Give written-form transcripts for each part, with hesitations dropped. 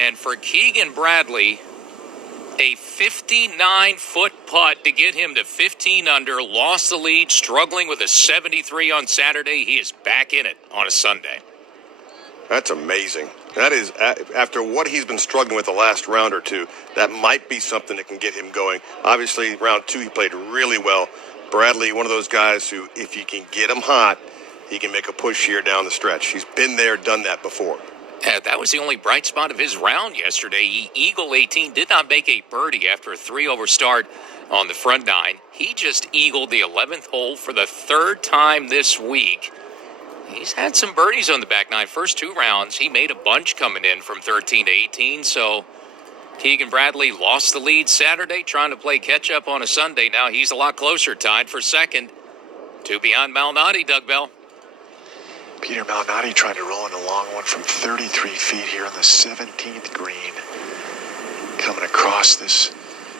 And for Keegan Bradley, a 59-foot putt to get him to 15 under, lost the lead, struggling with a 73 on Saturday. He is back in it on a Sunday. That's amazing. That is, after what he's been struggling with the last round or two, that might be something that can get him going. Obviously, round two, he played really well. Bradley, one of those guys who, if you can get him hot, he can make a push here down the stretch. He's been there, done that before. That was the only bright spot of his round yesterday. He eagled 18, did not make a birdie after a 3-over start on the front nine. He just eagled the 11th hole for the third time this week. He's had some birdies on the back nine. First two rounds, he made a bunch coming in from 13 to 18. So Keegan Bradley lost the lead Saturday, trying to play catch-up on a Sunday. Now he's a lot closer, tied for second. Two behind Malnati, Doug Bell. Peter Malnati trying to roll in a long one from 33 feet here on the 17th green. Coming across this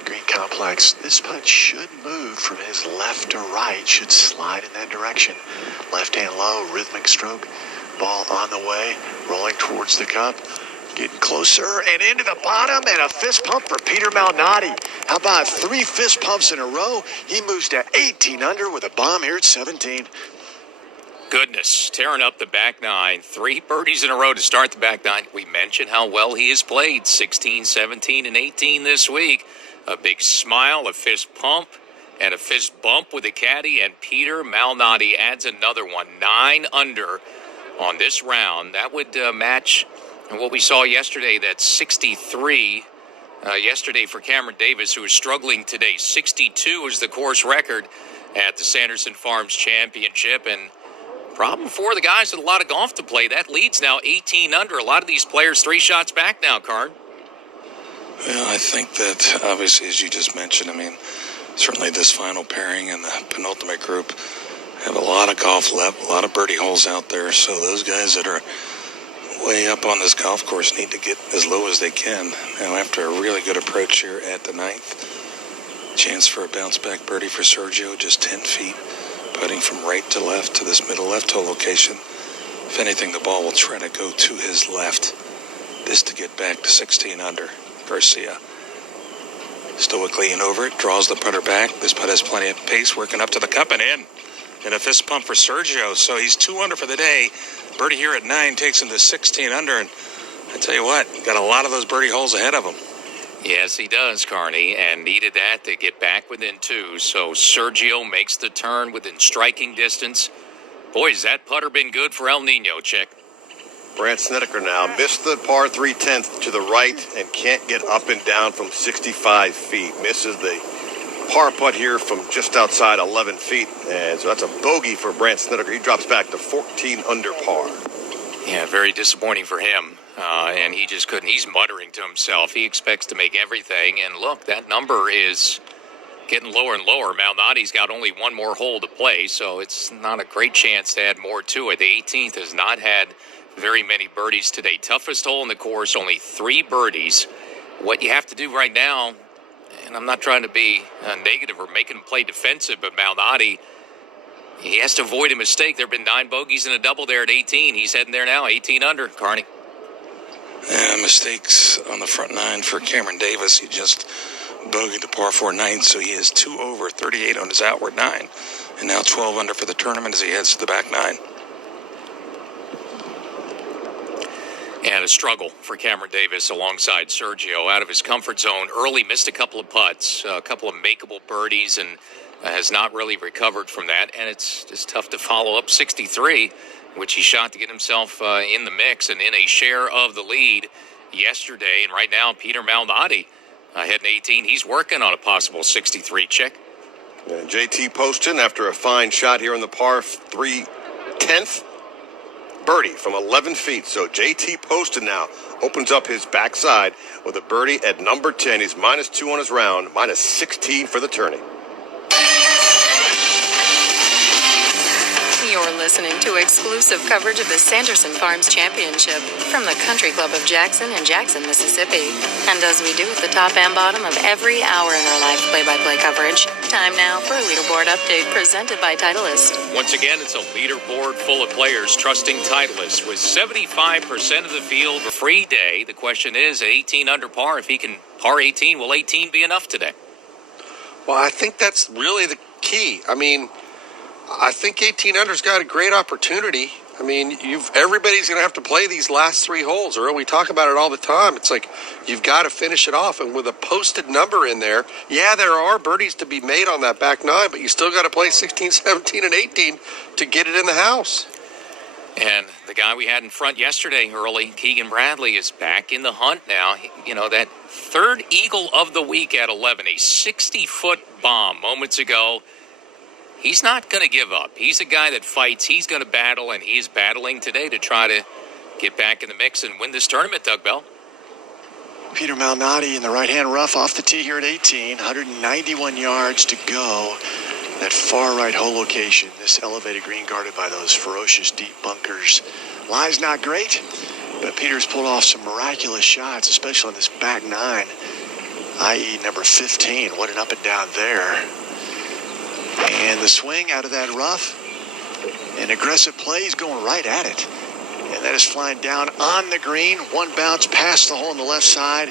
green complex. This putt should move from his left to right, should slide in that direction. Left hand low, rhythmic stroke. Ball on the way, rolling towards the cup. Getting closer and into the bottom, and a fist pump for Peter Malnati. How about 3 fist pumps in a row? He moves to 18 under with a bomb here at 17. Goodness, tearing up the back nine. 3 birdies in a row to start the back nine. We mentioned how well he has played. 16, 17, and 18 this week. A big smile, a fist pump, and a fist bump with the caddy. And Peter Malnati adds another one. 9 under on this round. That would match what we saw yesterday. That's 63 yesterday for Cameron Davis, who is struggling today. 62 is the course record at the Sanderson Farms Championship. And problem for the guys with a lot of golf to play. That lead's now 18 under. A lot of these players 3 shots back now, Karn. Well, I think that, obviously, as you just mentioned, certainly this final pairing and the penultimate group have a lot of golf left, a lot of birdie holes out there. So those guys that are way up on this golf course need to get as low as they can. Now, after a really good approach here at the 9th, chance for a bounce-back birdie for Sergio, just 10 feet. Putting from right to left to this middle left hole location. If anything, the ball will try to go to his left. This to get back to 16 under. Garcia stoically in over it, draws the putter back. This putt has plenty of pace, working up to the cup and in. And a fist pump for Sergio. So he's 2 under for the day. Birdie here at 9 takes him to 16 under. And I tell you what, got a lot of those birdie holes ahead of him. Yes, he does, Carney, and needed that to get back within 2. So Sergio makes the turn within striking distance. Boy, has that putter been good for El Nino, Chick. Brandt Snedeker now missed the par 3 10th to the right and can't get up and down from 65 feet. Misses the par putt here from just outside 11 feet. And so that's a bogey for Brandt Snedeker. He drops back to 14 under par. Yeah, very disappointing for him. And he just couldn't. He's muttering to himself. He expects to make everything. And look, that number is getting lower and lower. Malnati's got only 1 more hole to play, so it's not a great chance to add more to it. The 18th has not had very many birdies today. Toughest hole in the course, only 3 birdies. What you have to do right now, and I'm not trying to be negative or making him play defensive, but Malnati, he has to avoid a mistake. There have been 9 bogeys and a double there at 18. He's heading there now, 18 under, Carney. Mistakes on the front 9 for Cameron Davis. He just bogeyed the par 4 9, so he is 2 over, 38 on his outward 9. And now 12 under for the tournament as he heads to the back 9. And a struggle for Cameron Davis alongside Sergio. Out of his comfort zone early, missed a couple of putts, a couple of makeable birdies, and has not really recovered from that. And it's just tough to follow up 63, which he shot to get himself in the mix and in a share of the lead yesterday. And right now, Peter Malnati heading 18. He's working on a possible 63 check. And JT Poston, after a fine shot here on the par 3 10th, birdie from 11 feet. So JT Poston now opens up his backside with a birdie at number 10. He's -2 on his round, -16 for the tourney. You're listening to exclusive coverage of the Sanderson Farms Championship from the Country Club of Jackson in Jackson, Mississippi. And as we do at the top and bottom of every hour in our live play-by-play coverage, time now for a leaderboard update presented by Titleist. Once again, it's a leaderboard full of players trusting Titleist with 75% of the field. Free day. The question is, at 18 under par, if he can par 18, will 18 be enough today? Well, I think that's really the key. I mean, I think 18 under's got a great opportunity. I mean, everybody's going to have to play these last three holes, Earl. We talk about it all the time. It's like you've got to finish it off. And with a posted number in there, yeah, there are birdies to be made on that back nine, but you still got to play 16, 17, and 18 to get it in the house. And the guy we had in front yesterday, early, Keegan Bradley, is back in the hunt now. You know, that third eagle of the week at 11, a 60-foot bomb moments ago. He's not going to give up. He's a guy that fights. He's going to battle, and he's battling today to try to get back in the mix and win this tournament, Doug Bell. Peter Malnati in the right-hand rough off the tee here at 18, 191 yards to go. That far right hole location, this elevated green guarded by those ferocious deep bunkers. Lie's not great, but Peter's pulled off some miraculous shots, especially on this back nine, i.e. number 15. What an up and down there. And the swing out of that rough, an aggressive play, he's going right at it. And that is flying down on the green, one bounce past the hole on the left side,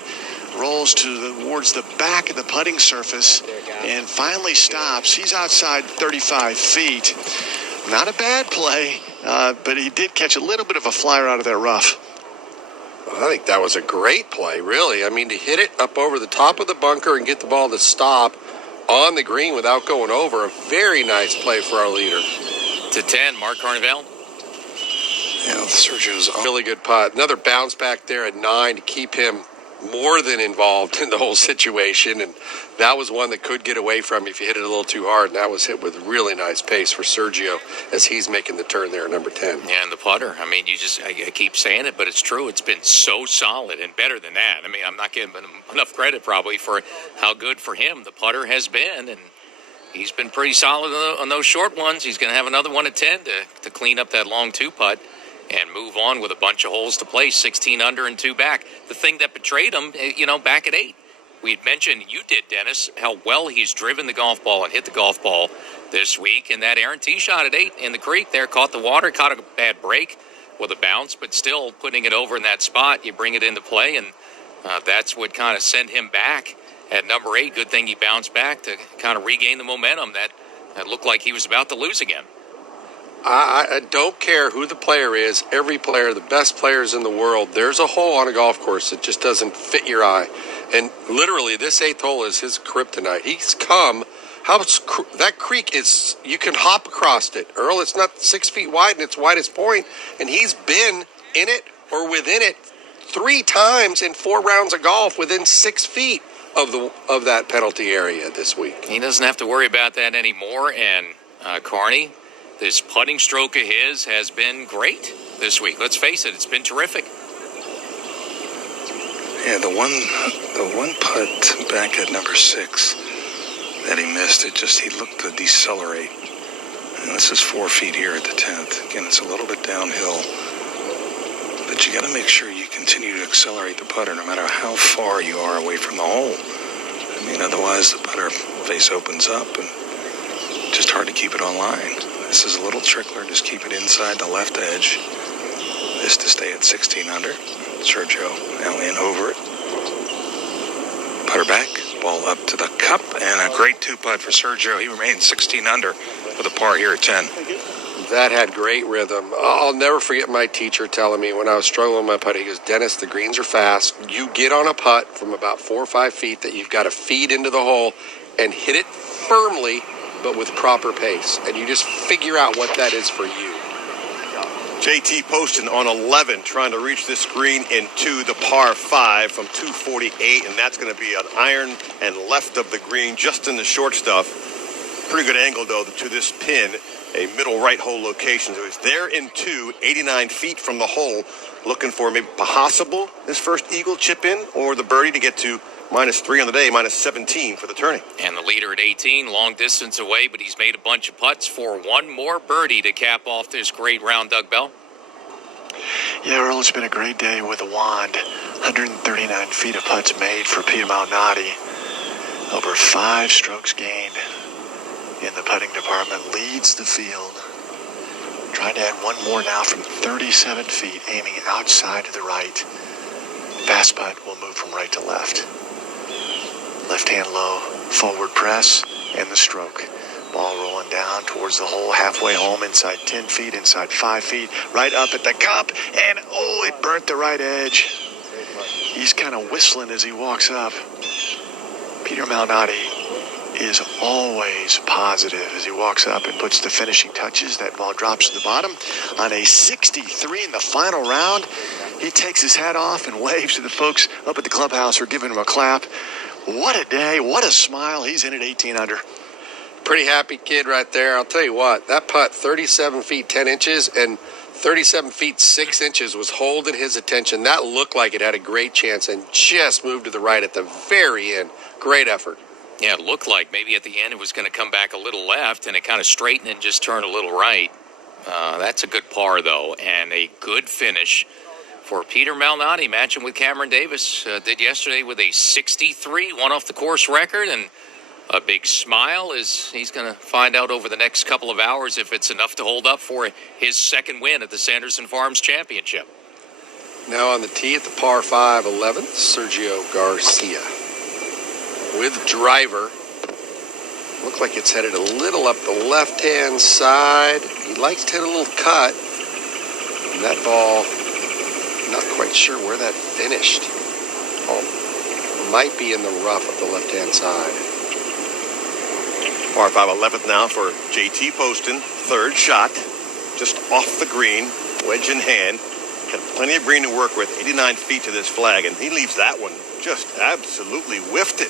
rolls towards the back of the putting surface, and finally stops. He's outside 35 feet. Not a bad play, but he did catch a little bit of a flyer out of that rough. I think that was a great play, really. I mean, to hit it up over the top of the bunker and get the ball to stop on the green without going over, a very nice play for our leader. To 10, Mark Carnevale. Yeah, Sergio's A really good putt. Another bounce back there at 9 to keep him more than involved in the whole situation, and that was one that could get away from you if you hit it a little too hard, and that was hit with really nice pace for Sergio as he's making the turn there at number 10. Yeah, and the putter. I mean, I keep saying it, but it's true. It's been so solid and better than that. I mean, I'm not giving him enough credit probably for how good for him the putter has been, and he's been pretty solid on those short ones. He's going to have another one at 10 to clean up that long two-putt and move on with a bunch of holes to play, 16 under and 2 back. The thing that betrayed him, back at 8. We had mentioned, you did, Dennis, how well he's driven the golf ball and hit the golf ball this week. And that errant tee shot at 8 in the creek there caught the water, caught a bad break with a bounce, but still putting it over in that spot, you bring it into play, and that's what kind of sent him back at number 8. Good thing he bounced back to kind of regain the momentum that looked like he was about to lose again. I don't care who the player is. Every player, the best players in the world, there's a hole on a golf course that just doesn't fit your eye. And literally, this 8th hole is his kryptonite. He's come. That creek is, you can hop across it. Earl, it's not 6 feet wide in its widest point, and he's been in it or within it 3 times in 4 rounds of golf within 6 feet of that penalty area this week. He doesn't have to worry about that anymore, and Carney, this putting stroke of his has been great this week. Let's face it, it's been terrific. Yeah, the one putt back at number 6 that he missed, he looked to decelerate. And this is 4 feet here at the 10th. Again, it's a little bit downhill. But you got to make sure you continue to accelerate the putter no matter how far you are away from the hole. I mean, otherwise the putter face opens up and just hard to keep it on line. This is a little trickler. Just keep it inside the left edge. This to stay at 16 under. Sergio now in over it. Putter back. Ball up to the cup. And a great 2-putt for Sergio. He remains 16 under with a par here at 10. That had great rhythm. I'll never forget my teacher telling me when I was struggling with my putt, he goes, Dennis, the greens are fast. You get on a putt from about 4 or 5 feet that you've got to feed into the hole and hit it firmly, but with proper pace. And you just figure out what that is for you. JT Poston on 11, trying to reach this green into the par 5 from 248, and that's going to be an iron and left of the green, just in the short stuff. Pretty good angle, though, to this pin, a middle right hole location. So he's there in 2, 89 feet from the hole, looking for maybe possible his first eagle chip in or the birdie to get to -3 on the day, -17 for the tourney. And the leader at 18, long distance away, but he's made a bunch of putts for one more birdie to cap off this great round, Doug Bell. Yeah, Earl, it's been a great day with a wand. 139 feet of putts made for Peter Malnati. Over 5 strokes gained in the putting department. Leads the field. Trying to add one more now from 37 feet, aiming outside to the right. Fast putt will move from right to left. Left hand low, forward press, and the stroke. Ball rolling down towards the hole, halfway home, inside 10 feet, inside 5 feet, right up at the cup, and oh, it burnt the right edge. He's kind of whistling as he walks up. Peter Malnati is always positive as he walks up and puts the finishing touches. That ball drops to the bottom on a 63 in the final round. He takes his hat off and waves to the folks up at the clubhouse who are giving him a clap. What a day, what a smile. He's in at 18 under. Pretty happy kid right there. I'll tell you what, that putt, 37 feet 10 inches and 37 feet 6 inches was holding his attention. That looked like it had a great chance and just moved to the right at the very end. Great effort. Yeah, it looked like maybe at the end it was going to come back a little left, and it kind of straightened and just turned a little right. That's a good par, though, and a good finish for Peter Malnati, matching with Cameron Davis. Did yesterday with a 63, one off the course record, and a big smile as he's going to find out over the next couple of hours if it's enough to hold up for his second win at the Sanderson Farms Championship. Now on the tee at the par 5 11th, Sergio Garcia. With driver. Looked like it's headed a little up the left-hand side. He likes to hit a little cut. And that ball, not quite sure where that finished. Oh, might be in the rough of the left-hand side. Par 5 11th now for JT Poston. Third shot, just off the green, wedge in hand. Got plenty of green to work with, 89 feet to this flag, and he leaves that one just absolutely whiffed it.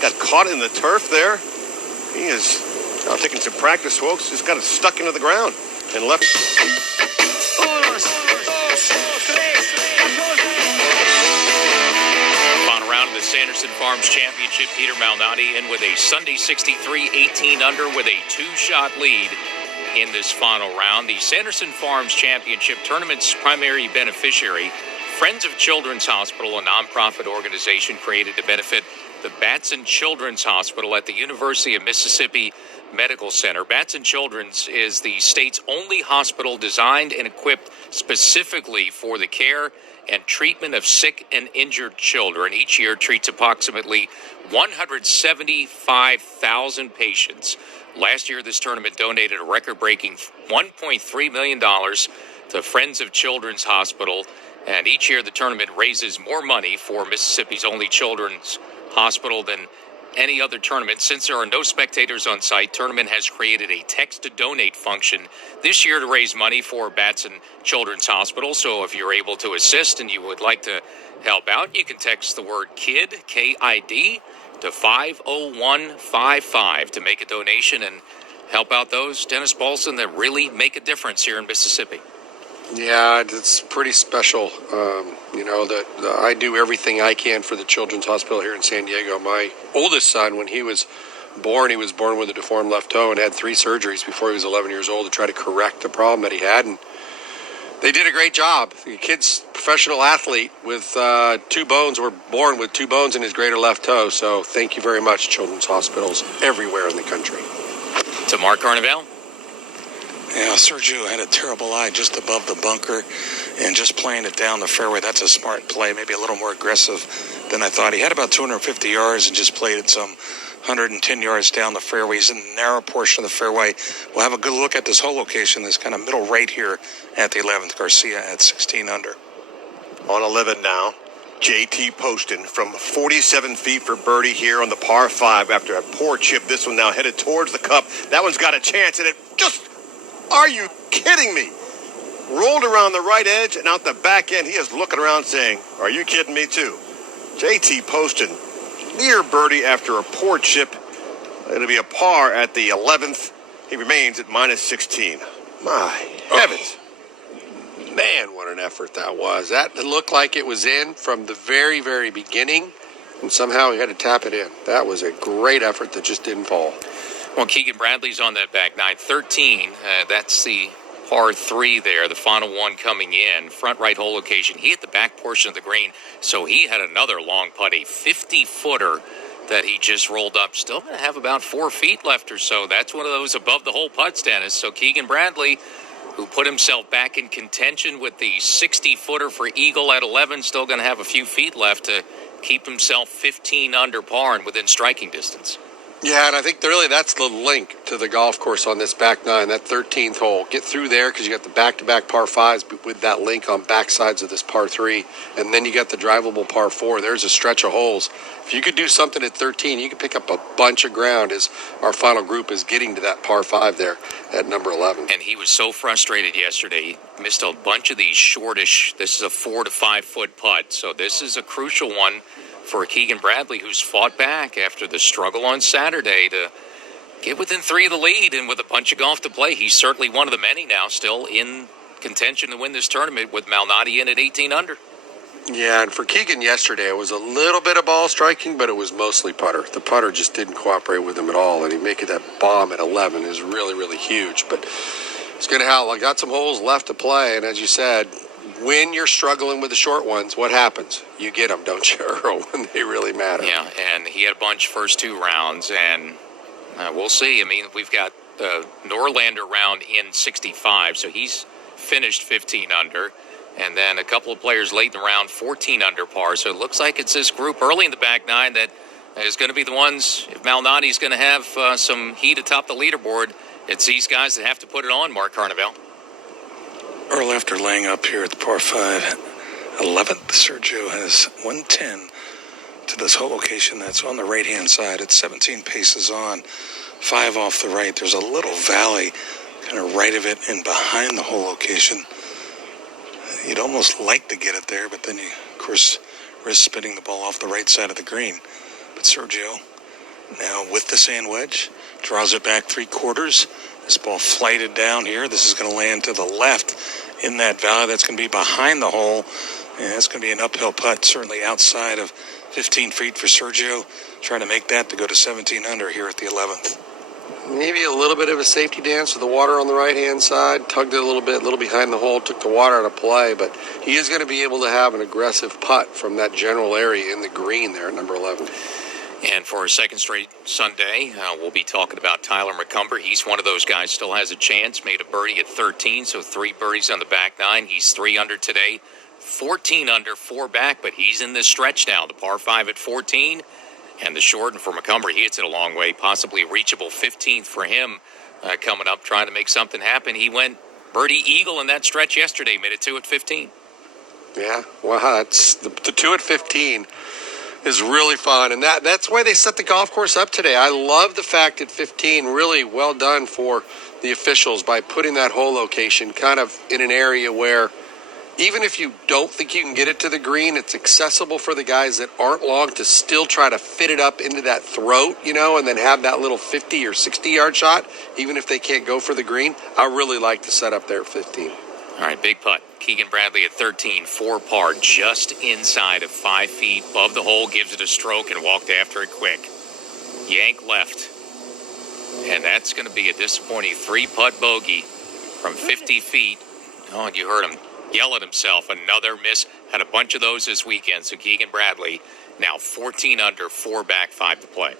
Got caught in the turf there. He is now taking some practice, folks. Just got it stuck into the ground and left. Final round of the Sanderson Farms Championship. Peter Malnati in with a Sunday 63, 18 under with a 2-shot lead in this final round. The Sanderson Farms Championship tournament's primary beneficiary, Friends of Children's Hospital, a nonprofit organization created to benefit the Batson Children's Hospital at the University of Mississippi Medical Center. Batson Children's is the state's only hospital designed and equipped specifically for the care and treatment of sick and injured children. Each year treats approximately 175,000 patients. Last year, this tournament donated a record-breaking $1.3 million to Friends of Children's Hospital. And each year, the tournament raises more money for Mississippi's only children's hospital than any other tournament. Since there are no spectators on site, tournament has created a text-to-donate function this year to raise money for Batson Children's Hospital. So if you're able to assist and you would like to help out, you can text the word KID, K-I-D, to 50155 to make a donation and help out those, Dennis Paulson, that really make a difference here in Mississippi. Yeah, it's pretty special. I do everything I can for the Children's Hospital here in San Diego. My oldest son, when he was born with a deformed left toe and had 3 surgeries before he was 11 years old to try to correct the problem that he had. And they did a great job. The kid's professional athlete with 2 bones, were born with 2 bones in his greater left toe. So thank you very much, Children's Hospitals everywhere in the country. To Mark Carnevale. Yeah, Sergio had a terrible lie just above the bunker and just playing it down the fairway. That's a smart play, maybe a little more aggressive than I thought. He had about 250 yards and just played it some 110 yards down the fairway. He's in the narrow portion of the fairway. We'll have a good look at this whole location, this kind of middle right here at the 11th. Garcia at 16 under. On 11 now, JT Poston from 47 feet for birdie here on the par 5 after a poor chip. This one now headed towards the cup. That one's got a chance, and it just... Are you kidding me? Rolled around the right edge and out the back end. He is looking around saying, are you kidding me too? JT Poston, near birdie after a poor chip. It'll be a par at the 11th. He remains at -16. My heavens. Man, what an effort that was. That looked like it was in from the very, very beginning. and somehow he had to tap it in. That was a great effort that just didn't fall. Well, Keegan Bradley's on that back nine, 13. That's the par 3 there, the final one coming in. Front right hole location. He hit the back portion of the green, so he had another long putt, a 50-footer that he just rolled up. Still going to have about 4 feet left or so. That's one of those above the hole putts, Dennis. So Keegan Bradley, who put himself back in contention with the 60-footer for Eagle at 11, still going to have a few feet left to keep himself 15 under par and within striking distance. Yeah, and I think really that's the link to the golf course on this back nine, that 13th hole. Get through there because you got the back-to-back par 5s with that link on back sides of this par 3, and then you got the drivable par 4. There's a stretch of holes. If you could do something at 13, you could pick up a bunch of ground as our final group is getting to that par 5 there at number 11. And he was so frustrated yesterday. He missed a bunch of these shortish. This is a 4 to 5 foot putt, so this is a crucial one for Keegan Bradley, who's fought back after the struggle on Saturday to get within 3 of the lead. And with a bunch of golf to play, he's certainly one of the many now still in contention to win this tournament with Malnati in at 18 under. Yeah, and for Keegan yesterday, it was a little bit of ball striking, but it was mostly putter. The putter just didn't cooperate with him at all, and he making that bomb at 11 is really, really huge. But it's going to have, I got some holes left to play, and as you said, when you're struggling with the short ones, what happens? You get them, don't you, Earl, when they really matter. Yeah, and he had a bunch first 2 rounds, and we'll see. I mean, we've got the Norlander round in 65, so he's finished 15 under. And then a couple of players late in the round, 14 under par. So it looks like it's this group early in the back nine that is going to be the ones, if Malnati's going to have some heat atop the leaderboard, it's these guys that have to put it on, Mark Carnevale. Earl, after laying up here at the par 5, 11th, Sergio has 110 to this hole location that's on the right-hand side. It's 17 paces on, 5 off the right. There's a little valley kind of right of it and behind the hole location. You'd almost like to get it there, but then you, of course, risk spinning the ball off the right side of the green. But Sergio, now with the sand wedge, draws it back 3/4. This ball flighted down here. This is going to land to the left in that valley. That's going to be behind the hole. And that's going to be an uphill putt, certainly outside of 15 feet for Sergio. Trying to make that to go to 17 under here at the 11th. Maybe a little bit of a safety dance with the water on the right-hand side. Tugged it a little behind the hole, took the water out of play. But he is going to be able to have an aggressive putt from that general area in the green there at number 11. And for a second straight Sunday, we'll be talking about Tyler McCumber. He's one of those guys, still has a chance. Made a birdie at 13, so 3 birdies on the back nine. He's 3 under today, 14 under, 4 back, but he's in this stretch now. The par 5 at 14, and the short. And for McCumber, he hits it a long way, possibly reachable 15th for him coming up, trying to make something happen. He went birdie eagle in that stretch yesterday, made it 2 at 15. Yeah, well, that's the 2 at 15. Is really fun, and that's why they set the golf course up today. I love the fact at 15, really well done for the officials by putting that hole location kind of in an area where even if you don't think you can get it to the green, it's accessible for the guys that aren't long to still try to fit it up into that throat, and then have that little 50 or 60-yard shot, even if they can't go for the green. I really like the setup there at 15. All right, big putt. Keegan Bradley at 13, 4 par, just inside of 5 feet above the hole, gives it a stroke and walked after it quick. Yank left. And that's going to be a disappointing 3-putt bogey from 50 feet. Oh, and you heard him yell at himself. Another miss. Had a bunch of those this weekend. So Keegan Bradley now 14 under, 4 back, 5 to play.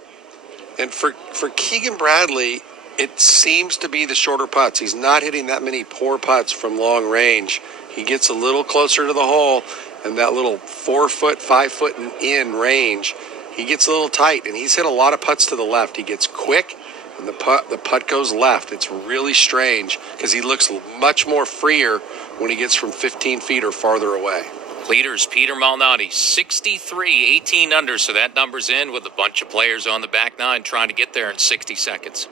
And for Keegan Bradley, it seems to be the shorter putts. He's not hitting that many poor putts from long range. He gets a little closer to the hole, and that little 4-foot, 5-foot in range, he gets a little tight, and he's hit a lot of putts to the left. He gets quick, and the putt goes left. It's really strange because he looks much more freer when he gets from 15 feet or farther away. Leaders, Peter Malnati, 63, 18 under, so that number's in with a bunch of players on the back nine trying to get there in 60 seconds.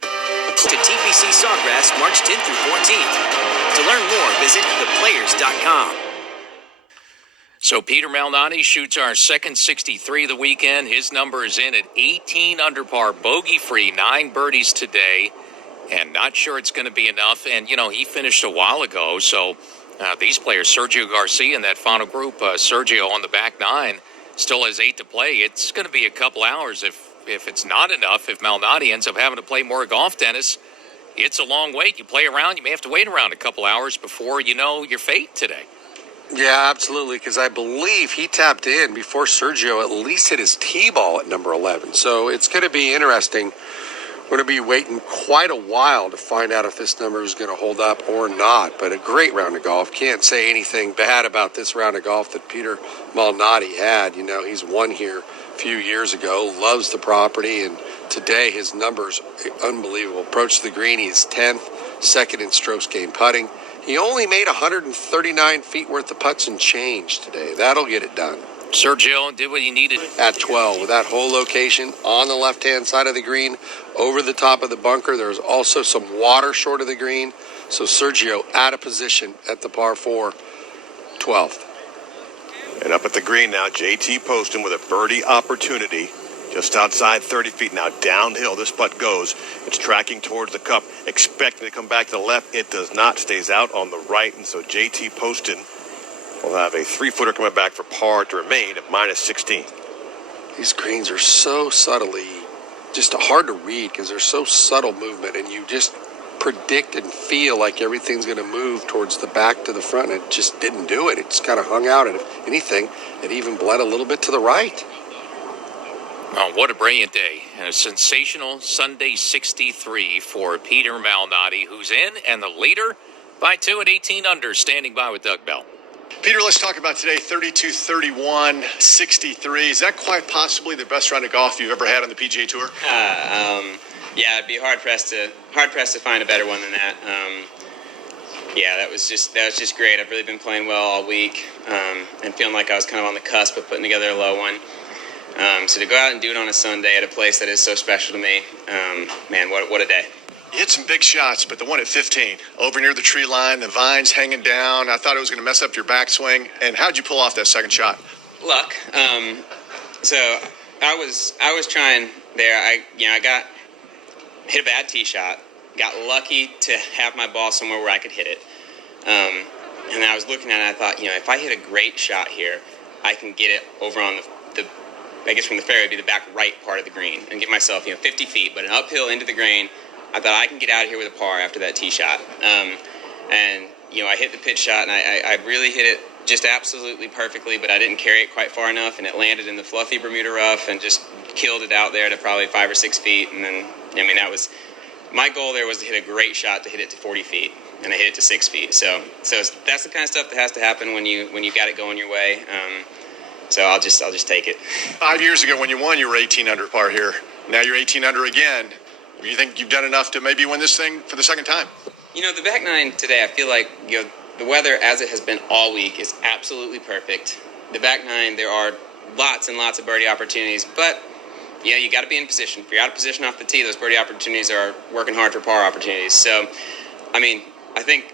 To TPC Sawgrass March 10th through 14th. To learn more, visit theplayers.com. So Peter Malnati shoots our second 63 of the weekend. His number is in at 18 under par, bogey-free, 9 birdies today, and not sure it's going to be enough. And, he finished a while ago, so these players, Sergio Garcia in that final group, Sergio on the back nine, Still has 8 to play. It's going to be a couple hours if it's not enough. If Malnati ends up having to play more golf, Dennis, it's a long wait. You play around, you may have to wait around a couple hours before you know your fate today. Yeah, absolutely, because I believe he tapped in before Sergio at least hit his tee ball at number 11. So it's going to be interesting. We're going to be waiting quite a while to find out if this number is going to hold up or not. But a great round of golf. Can't say anything bad about this round of golf that Peter Malnati had. You know, he's won here a few years ago, loves the property, and today his numbers unbelievable. Approach the green, he's 10th, second in strokes gained putting. He only made 139 feet worth of putts and change today. That'll get it done. Sergio did what he needed. At 12, with that whole location on the left-hand side of the green, over the top of the bunker, there's also some water short of the green. So Sergio out of position at the par 4, 12th. And up at the green now, JT Poston with a birdie opportunity. Just outside 30 feet now, downhill this putt goes. It's tracking towards the cup, expecting to come back to the left. It does not, stays out on the right, and so JT Poston will have a 3-footer coming back for par to remain at minus 16. These greens are so subtly, just hard to read because they're so subtle movement, and you just predict and feel like everything's going to move towards the back to the front, and it just didn't do it. It just kind of hung out, and if anything, it even bled a little bit to the right. Oh, what a brilliant day. And a sensational Sunday 63 for Peter Malnati, who's in, and the leader by 2 at 18 under, standing by with Doug Bell. Peter, let's talk about today. 32, 31, 63. Is that quite possibly the best round of golf you've ever had on the PGA Tour? Yeah, it'd be hard pressed to find a better one than that. Yeah, that was just great. I've really been playing well all week, and feeling like I was kind of on the cusp of putting together a low one. So to go out and do it on a Sunday at a place that is so special to me, man, what a day. You hit some big shots, but the one at 15, over near the tree line, the vines hanging down, I thought it was going to mess up your backswing. And how'd you pull off that second shot? Luck. So I was trying there. I hit a bad tee shot. Got lucky to have my ball somewhere where I could hit it. And I was looking at it, I thought, if I hit a great shot here, I can get it over on the I guess from the fairway would be the back right part of the green, and give myself 50 feet, but an uphill into the green. I thought I can get out of here with a par after that tee shot. And I hit the pitch shot, and I really hit it just absolutely perfectly, but I didn't carry it quite far enough, and it landed in the fluffy Bermuda rough and just killed it out there to probably 5 or 6 feet. And then, that was my goal. There was to hit a great shot to hit it to 40 feet, and I hit it to 6 feet. So that's the kind of stuff that has to happen when you got it going your way. So I'll just take it. 5 years ago when you won, you were 18 under par here. Now you're 18 under again. You think you've done enough to maybe win this thing for the second time? The back nine today, I feel like the weather as it has been all week is absolutely perfect. The back nine, there are lots and lots of birdie opportunities, but you got to be in position. If you're out of position off the tee, those birdie opportunities are working hard for par opportunities. So, I think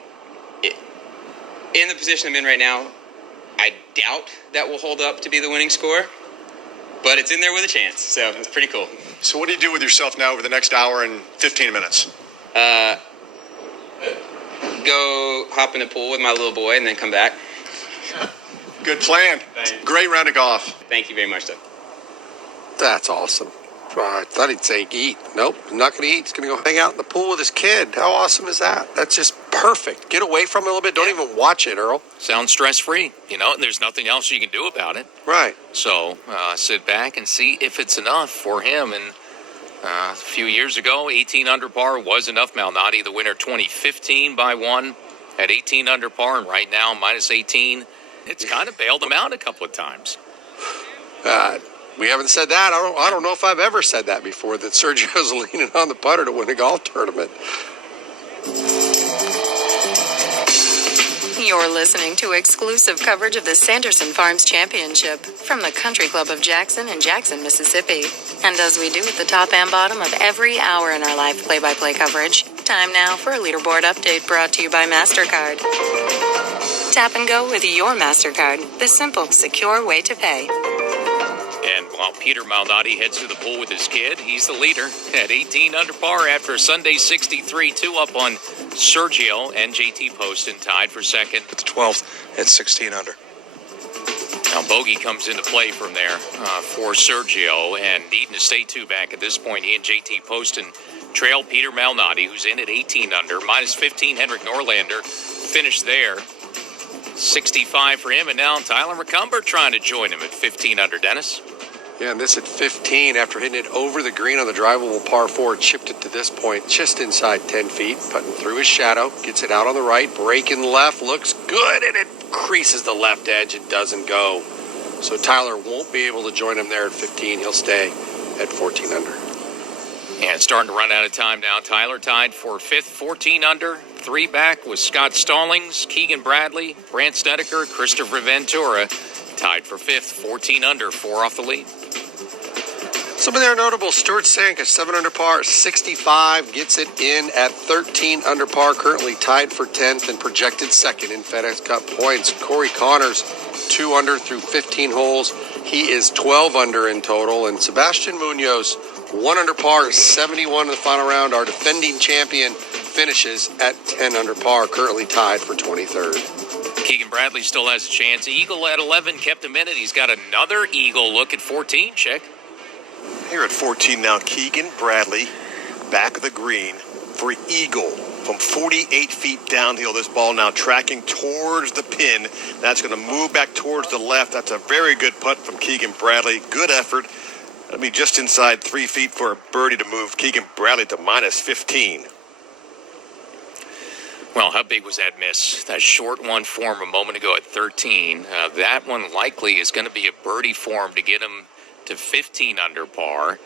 in the position I'm in right now, I doubt that will hold up to be the winning score, but it's in there with a chance, so it's pretty cool. So what do you do with yourself now over the next hour and 15 minutes? Go hop in the pool with my little boy and then come back. Good plan. Great round of golf. Thank you very much, Doug. That's awesome. I thought he'd say eat. Nope, not going to eat. He's going to go hang out in the pool with his kid. How awesome is that? That's just perfect. Get away from it a little bit. Don't even watch it, Earl. Sounds stress-free, and there's nothing else you can do about it. Right. So sit back and see if it's enough for him. And a few years ago, 18 under par was enough. Malnati, the winner, 2015 by 1 at 18 under par, and right now, minus 18. It's kind of bailed him out a couple of times. We haven't said that. I don't know if I've ever said that before, that Sergio's leaning on the putter to win a golf tournament. You're listening to exclusive coverage of the Sanderson Farms Championship from the Country Club of Jackson in Jackson, Mississippi. And as we do at the top and bottom of every hour in our live play-by-play coverage, time now for a leaderboard update brought to you by MasterCard. Tap and go with your MasterCard, the simple, secure way to pay. And while Peter Malnati heads to the pool with his kid, he's the leader at 18 under par after Sunday 63, 2 up on Sergio, and JT Poston tied for second. At the 12th at 16 under. Now Bogey comes into play from there for Sergio, and needing to stay 2 back at this point. He and JT Poston trail Peter Malnati, who's in at 18 under. Minus 15, Henrik Norlander finished there. 65 for him, and now Tyler McCumber trying to join him at 15 under, Dennis. Yeah, and this at 15 after hitting it over the green on the drivable par 4, chipped it to this point just inside 10 feet, putting through his shadow, gets it out on the right, breaking left, looks good, and it creases the left edge. It doesn't go. So Tyler won't be able to join him there at 15. He'll stay at 14 under. And starting to run out of time now. Tyler tied for 5th, 14 under. 3 back with Scott Stallings, Keegan Bradley, Brant Snedeker, Christopher Ventura. Tied for 5th, 14 under, 4 off the lead. Some of their notable: Stuart Sanka, 7 under par, 65, gets it in at 13 under par, currently tied for 10th and projected 2nd in FedEx Cup points. Corey Connors, 2 under through 15 holes. He is 12 under in total. And Sebastian Munoz, 1 under par, 71 in the final round. Our defending champion finishes at 10 under par, currently tied for 23rd. Keegan Bradley still has a chance. Eagle at 11 kept him in it. He's got another Eagle look at 14. Check. Here at 14 now, Keegan Bradley, back of the green for Eagle from 48 feet downhill. This ball now tracking towards the pin. That's going to move back towards the left. That's a very good putt from Keegan Bradley. Good effort. That'll be just inside 3 feet for a birdie to move Keegan Bradley to minus 15. Well, how big was that miss? That short one for him a moment ago at 13. That one likely is going to be a birdie for him to get him to 15 under par.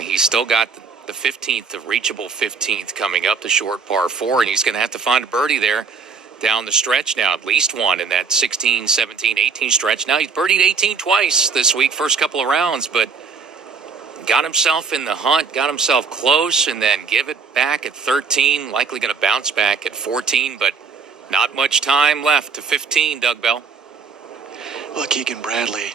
He's still got the 15th, the reachable 15th coming up, the short par 4, and he's going to have to find a birdie there down the stretch now, at least one in that 16, 17, 18 stretch. Now he's birdied 18 twice this week, first couple of rounds, but got himself in the hunt, got himself close, and then give it back at 13, likely going to bounce back at 14, but not much time left to 15, Doug Bell. Well, Keegan Bradley,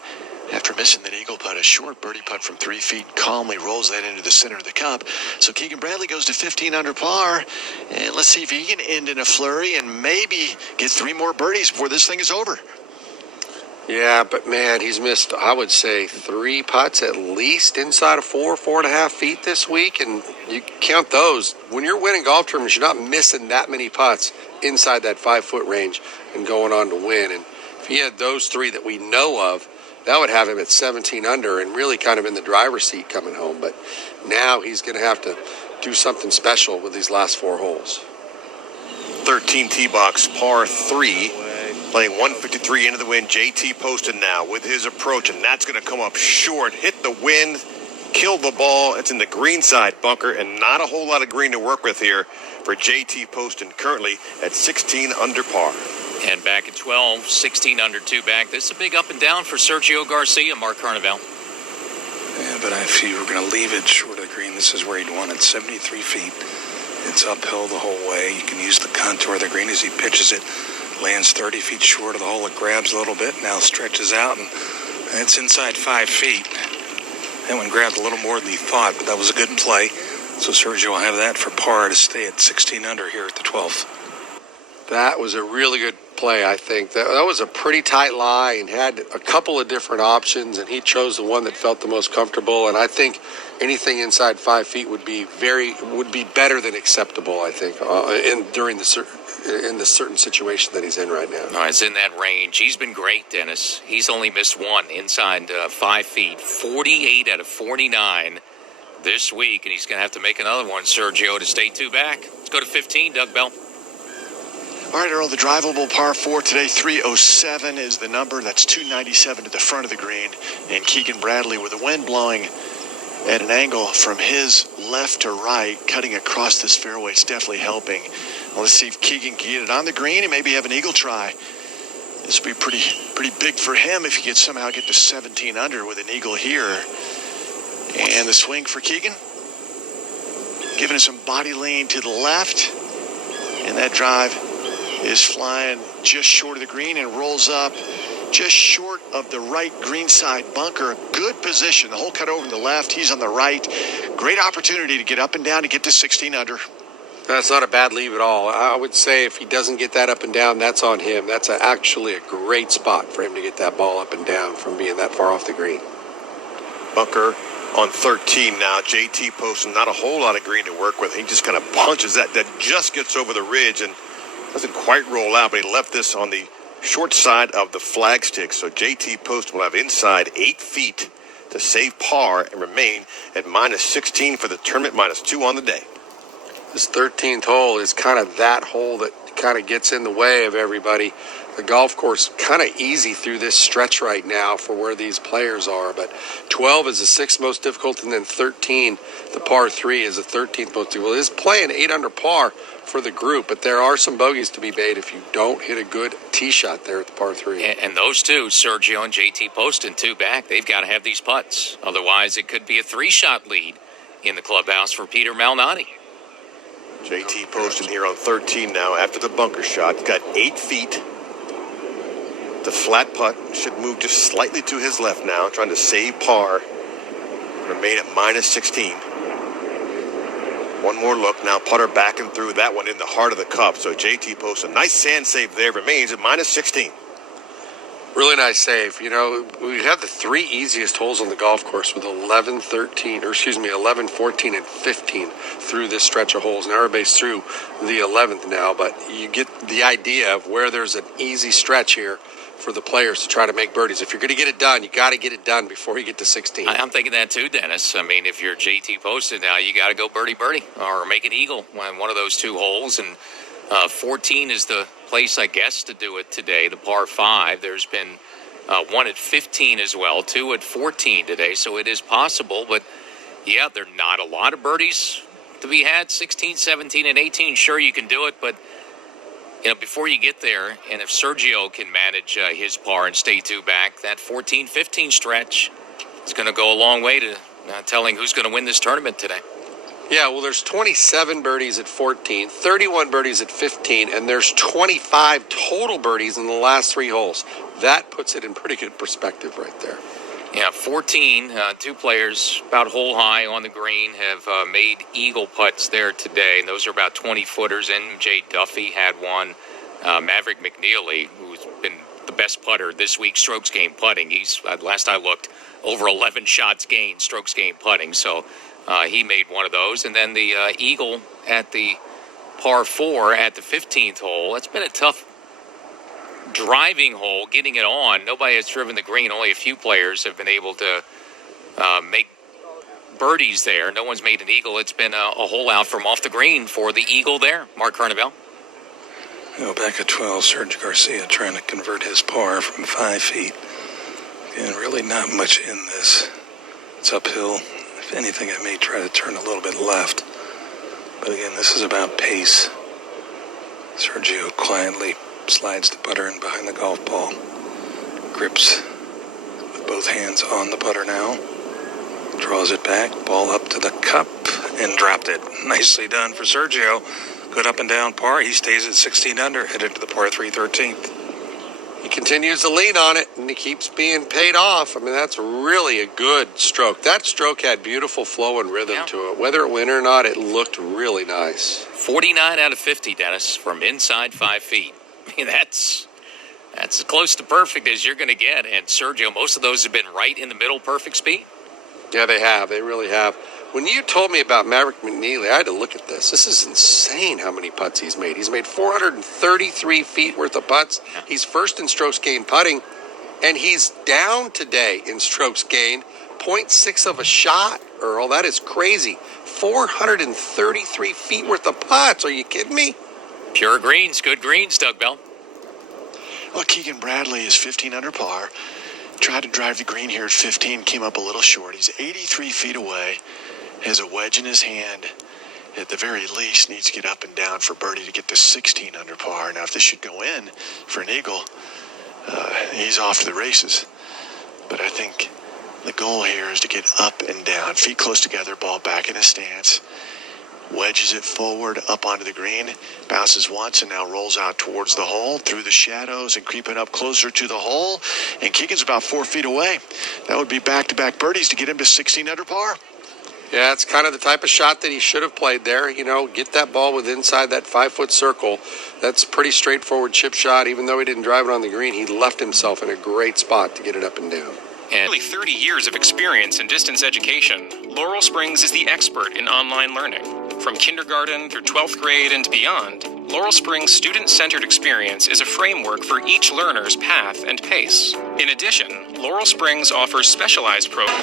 after missing that eagle putt, a short birdie putt from 3 feet, calmly rolls that into the center of the cup. So Keegan Bradley goes to 15 under par, and let's see if he can end in a flurry and maybe get 3 more birdies before this thing is over. Yeah, but man, he's missed, I would say, 3 putts at least inside of 4.5 feet this week, and you count those. When you're winning golf tournaments, you're not missing that many putts inside that 5-foot range and going on to win. And if he had those 3 that we know of, that would have him at 17 under and really kind of in the driver's seat coming home. But now he's going to have to do something special with these last 4 holes. 13 tee box, par 3, playing 153 into the wind. JT Poston now with his approach, and that's going to come up short. Hit the wind, killed the ball. It's in the green side bunker, and not a whole lot of green to work with here for JT Poston, currently at 16 under par. And back at 12, 16 under 2 back. This is a big up and down for Sergio Garcia, Mark Carnival. Yeah, but if you were going to leave it short of the green, this is where you'd want it, 73 feet. It's uphill the whole way. You can use the contour of the green as he pitches it. Lands 30 feet short of the hole. It grabs a little bit, now stretches out, and it's inside 5 feet. That one grabbed a little more than he thought, but that was a good play. So Sergio will have that for par to stay at 16 under here at the 12th. That was a really good play, I think. That was a pretty tight lie and had a couple of different options, and he chose the one that felt the most comfortable. And I think anything inside 5 feet would be better than acceptable, I think, in the certain situation that he's in right now. No, it's in that range. He's been great, Dennis. He's only missed one inside 5 feet, 48 out of 49 this week, and he's going to have to make another one, Sergio, to stay 2 back. Let's go to 15, Doug Bell. All right, Earl, the drivable par 4 today, 307 is the number. That's 297 to the front of the green. And Keegan Bradley, with the wind blowing at an angle from his left to right, cutting across this fairway, it's definitely helping. Well, let's see if Keegan can get it on the green and maybe have an eagle try. This will be pretty big for him if he could somehow get to 17 under with an eagle here. And the swing for Keegan, giving it some body lean to the left, and that drive is flying just short of the green and rolls up just short of the right green side bunker. Good position. The hole cut over to the left. He's on the right. Great opportunity to get up and down to get to 16 under. That's not a bad leave at all. I would say if he doesn't get that up and down, that's on him. That's actually a great spot for him to get that ball up and down from being that far off the green. Bunker on 13 now. JT Poston, not a whole lot of green to work with. He just kind of punches that just gets over the ridge and doesn't quite roll out, but he left this on the short side of the flagstick. So JT Poston will have inside 8 feet to save par and remain at -16 for the tournament, -2 on the day. This 13th hole is kind of that hole that kind of gets in the way of everybody. The golf course kind of easy through this stretch right now for where these players are, but 12 is the 6th most difficult, and then 13, the par 3, is the 13th most difficult. It is playing 8 under par for the group, but there are some bogeys to be made if you don't hit a good tee shot there at the par 3. And those two, Sergio and JT Poston, 2 back, they've got to have these putts. Otherwise, it could be a 3-shot lead in the clubhouse for Peter Malnati. JT Poston here on 13 now after the bunker shot. He's got 8 feet. The flat putt should move just slightly to his left now, trying to save par. Remain at -16. One more look now. Putter back and through that one in the heart of the cup. So JT Poston, nice sand save there. Remains at -16. Really nice save. You know, we have the 3 easiest holes on the golf course with 11, 14, and 15 through this stretch of holes. Now everybody's through the 11th now, but you get the idea of where there's an easy stretch here for the players to try to make birdies. If you're going to get it done, you got to get it done before you get to 16. I'm thinking that too, Dennis. I mean, if you're JT Poston now, you got to go birdie or make an eagle on one of those 2 holes. And 14 is the place, I guess, to do it today, the par 5. There's been one at 15 as well, 2 at 14 today, so it is possible. But, yeah, there are not a lot of birdies to be had. 16, 17, and 18, sure, you can do it. But, you know, before you get there, and if Sergio can manage his par and stay 2 back, that 14, 15 stretch is going to go a long way to telling who's going to win this tournament today. Yeah, well, there's 27 birdies at 14, 31 birdies at 15, and there's 25 total birdies in the last 3 holes. That puts it in pretty good perspective right there. Yeah, 14, 2 players about hole high on the green have made eagle putts there today. And those are about 20-footers. MJ Duffy had one. Maverick McNeely, who's been the best putter this week, strokes gained putting. He's, last I looked, over 11 shots gained, strokes gained putting. So he made one of those. And then the eagle at the par 4 at the 15th hole. That's been a tough driving hole, getting it on. Nobody has driven the green. Only a few players have been able to make birdies there. No one's made an eagle. It's been a hole out from off the green for the eagle there. Mark Carnevale. You know, back at 12, Sergio Garcia trying to convert his par from 5 feet. And really not much in this. It's uphill. If anything, I may try to turn a little bit left. But again, this is about pace. Sergio quietly slides the putter in behind the golf ball. Grips with both hands on the putter now. Draws it back, ball up to the cup, and dropped it. Nicely done for Sergio. Good up and down par. He stays at 16 under, headed to the par 3 13th. He continues to lean on it, and he keeps being paid off. I mean, that's really a good stroke. That stroke had beautiful flow and rhythm to it. Whether it went or not, it looked really nice. 49 out of 50, Dennis, from inside 5 feet. I mean, that's as close to perfect as you're going to get. And Sergio, most of those have been right in the middle, perfect speed. Yeah, they have. They really have. When you told me about Maverick McNeely, I had to look at this. This is insane how many putts he's made. He's made 433 feet worth of putts. Yeah. He's first in strokes gained putting, and he's down today in strokes gained. 0.6 of a shot, Earl. That is crazy. 433 feet worth of putts. Are you kidding me? Pure greens. Good greens, Doug Bell. Well, Keegan Bradley is 15 under par. Tried to drive the green here at 15, came up a little short. He's 83 feet away, has a wedge in his hand. At the very least, needs to get up and down for birdie to get to 16 under par. Now, if this should go in for an eagle, he's off to the races. But I think the goal here is to get up and down, feet close together, ball back in his stance. Wedges it forward, up onto the green, bounces once, and now rolls out towards the hole, through the shadows, and creeping up closer to the hole. And Keegan's about 4 feet away. That would be back-to-back birdies to get him to 16 under par. Yeah, it's kind of the type of shot that he should have played there. You know, get that ball with inside that 5-foot circle. That's a pretty straightforward chip shot. Even though he didn't drive it on the green, he left himself in a great spot to get it up and down. And nearly 30 years of experience in distance education, Laurel Springs is the expert in online learning. From kindergarten through 12th grade and beyond, Laurel Springs' student-centered experience is a framework for each learner's path and pace. In addition, Laurel Springs offers specialized programs.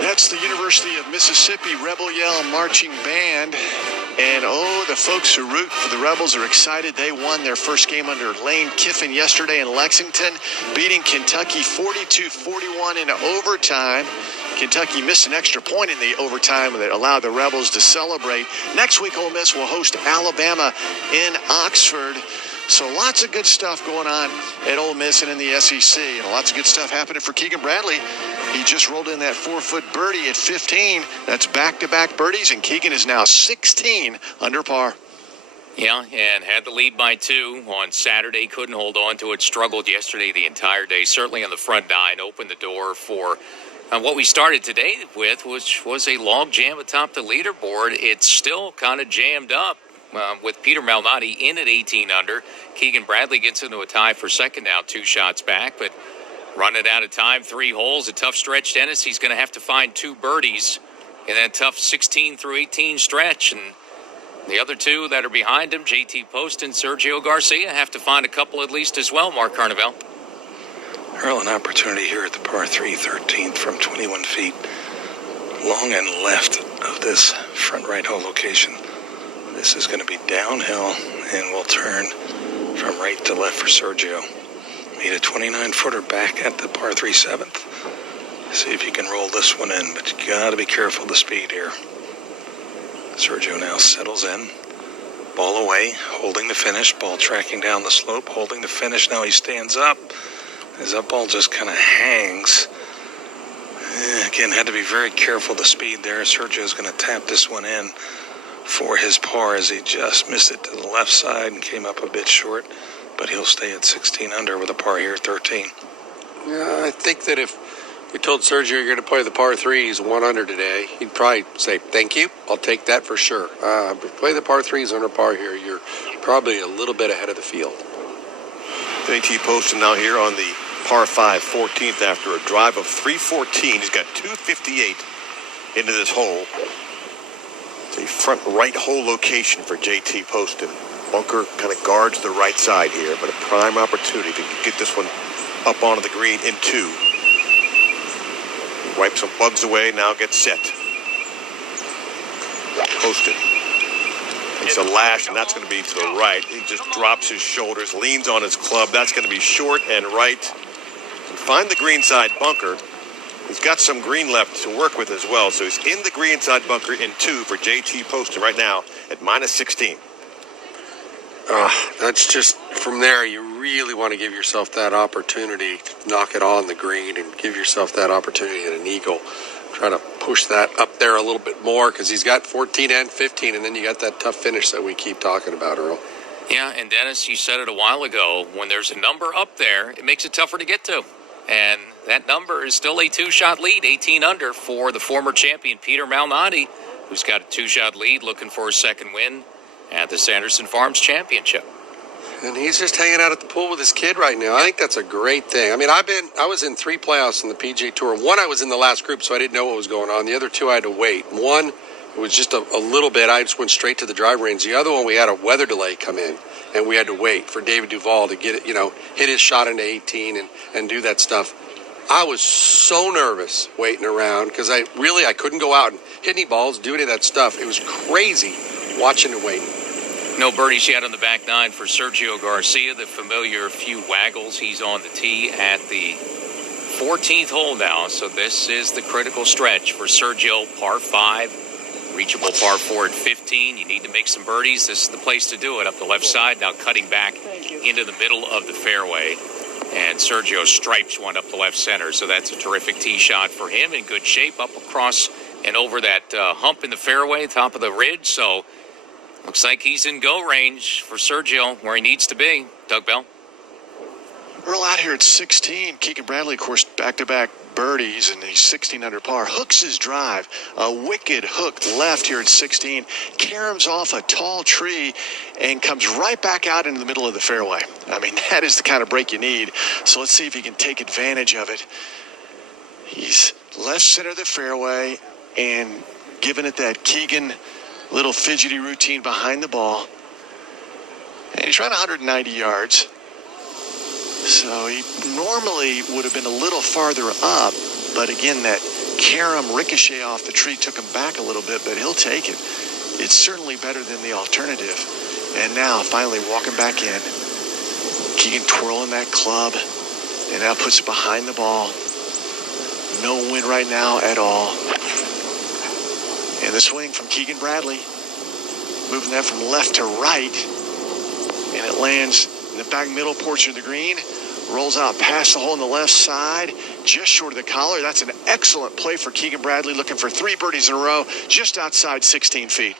That's the University of Mississippi Rebel Yell Marching Band. And oh, the folks who root for the Rebels are excited. They won their first game under Lane Kiffin yesterday in Lexington, beating Kentucky 42-41 in overtime. Kentucky missed an extra point in the overtime that allowed the Rebels to celebrate. Next week, Ole Miss will host Alabama in Oxford. So lots of good stuff going on at Ole Miss and in the SEC. And lots of good stuff happening for Keegan Bradley. He just rolled in that 4-foot birdie at 15. That's back-to-back birdies, and Keegan is now 16 under par. Yeah, and had the lead by 2 on Saturday. Couldn't hold on to it. Struggled yesterday the entire day. Certainly on the front 9. Opened the door for what we started today with, which was a log jam atop the leaderboard. It's still kind of jammed up with Peter Malnati in at 18 under. Keegan Bradley gets into a tie for second now, 2 shots back, but running out of time, 3 holes, a tough stretch. Dennis, he's going to have to find 2 birdies in that tough 16 through 18 stretch. And the other 2 that are behind him, JT Poston, Sergio Garcia, have to find a couple at least as well, Mark Carnival. Earl, an opportunity here at the par 3, 13th from 21 feet. Long and left of this front right hole location. This is going to be downhill and will turn from right to left for Sergio. Made a 29-footer back at the par 3 7th. See if you can roll this one in, but you got to be careful of the speed here. Sergio now settles in. Ball away, holding the finish. Ball tracking down the slope, holding the finish. Now he stands up. His up ball just kind of hangs. Again, had to be very careful of the speed there. Sergio's going to tap this one in for his par as he just missed it to the left side and came up a bit short. But he'll stay at 16 under with a par here, 13. Yeah, I think that if we told Sergio you're going to play the par 3, he's 1 under today, he'd probably say, thank you, I'll take that for sure. But play the par 3s under par here, you're probably a little bit ahead of the field. JT Poston now here on the par 5 14th after a drive of 314. He's got 258 into this hole. It's a front right hole location for JT Poston. Bunker kind of guards the right side here, but a prime opportunity to get this one up onto the green in 2. Wipe some bugs away, now gets set. Poston takes a lash, and that's going to be to the right. He just drops his shoulders, leans on his club. That's going to be short and right. And find the green side bunker. He's got some green left to work with as well, so he's in the green side bunker in 2 for JT Poston right now at minus 16. That's just, from there, you really want to give yourself that opportunity to knock it on the green and give yourself that opportunity at an eagle. Try to push that up there a little bit more because he's got 14 and 15, and then you got that tough finish that we keep talking about, Earl. Yeah, and Dennis, you said it a while ago, when there's a number up there, it makes it tougher to get to. And that number is still a 2-shot lead, 18 under, for the former champion, Peter Malnati, who's got a 2-shot lead, looking for his second win at the Sanderson Farms Championship. And he's just hanging out at the pool with his kid right now. I think that's a great thing. I mean, I was in 3 playoffs in the PGA Tour. 1, I was in the last group, so I didn't know what was going on. The other 2, I had to wait. 1, it was just a little bit. I just went straight to the driver range. The other one, we had a weather delay come in, and we had to wait for David Duval to get it, hit his shot into 18 and do that stuff. I was so nervous waiting around because I couldn't go out and hit any balls, do any of that stuff. It was crazy watching and waiting. No birdies yet on the back 9 for Sergio Garcia, the familiar few waggles. He's on the tee at the 14th hole now, so this is the critical stretch for Sergio. Par 5, reachable par 4 at 15. You need to make some birdies. This is the place to do it, up the left side, now cutting back into the middle of the fairway. And Sergio stripes one up the left center, so that's a terrific tee shot for him, in good shape, up across and over that hump in the fairway, top of the ridge. So Looks like he's in go range for Sergio, where he needs to be. Doug Bell. Earl out here at 16. Keegan Bradley, of course, back-to-back birdies, and he's 16 under par. Hooks his drive. A wicked hook left here at 16. Caroms off a tall tree and comes right back out into the middle of the fairway. I mean, that is the kind of break you need. So let's see if he can take advantage of it. He's left center of the fairway and giving it that Keegan little fidgety routine behind the ball. And he's running 190 yards. So he normally would have been a little farther up, but again, that carom ricochet off the tree took him back a little bit, but he'll take it. It's certainly better than the alternative. And now, finally walking back in, Keegan twirling that club, and now puts it behind the ball. No wind right now at all. And the swing from Keegan Bradley, moving that from left to right, and it lands in the back middle portion of the green, rolls out past the hole on the left side, just short of the collar. That's an excellent play for Keegan Bradley, looking for 3 birdies in a row, just outside 16 feet.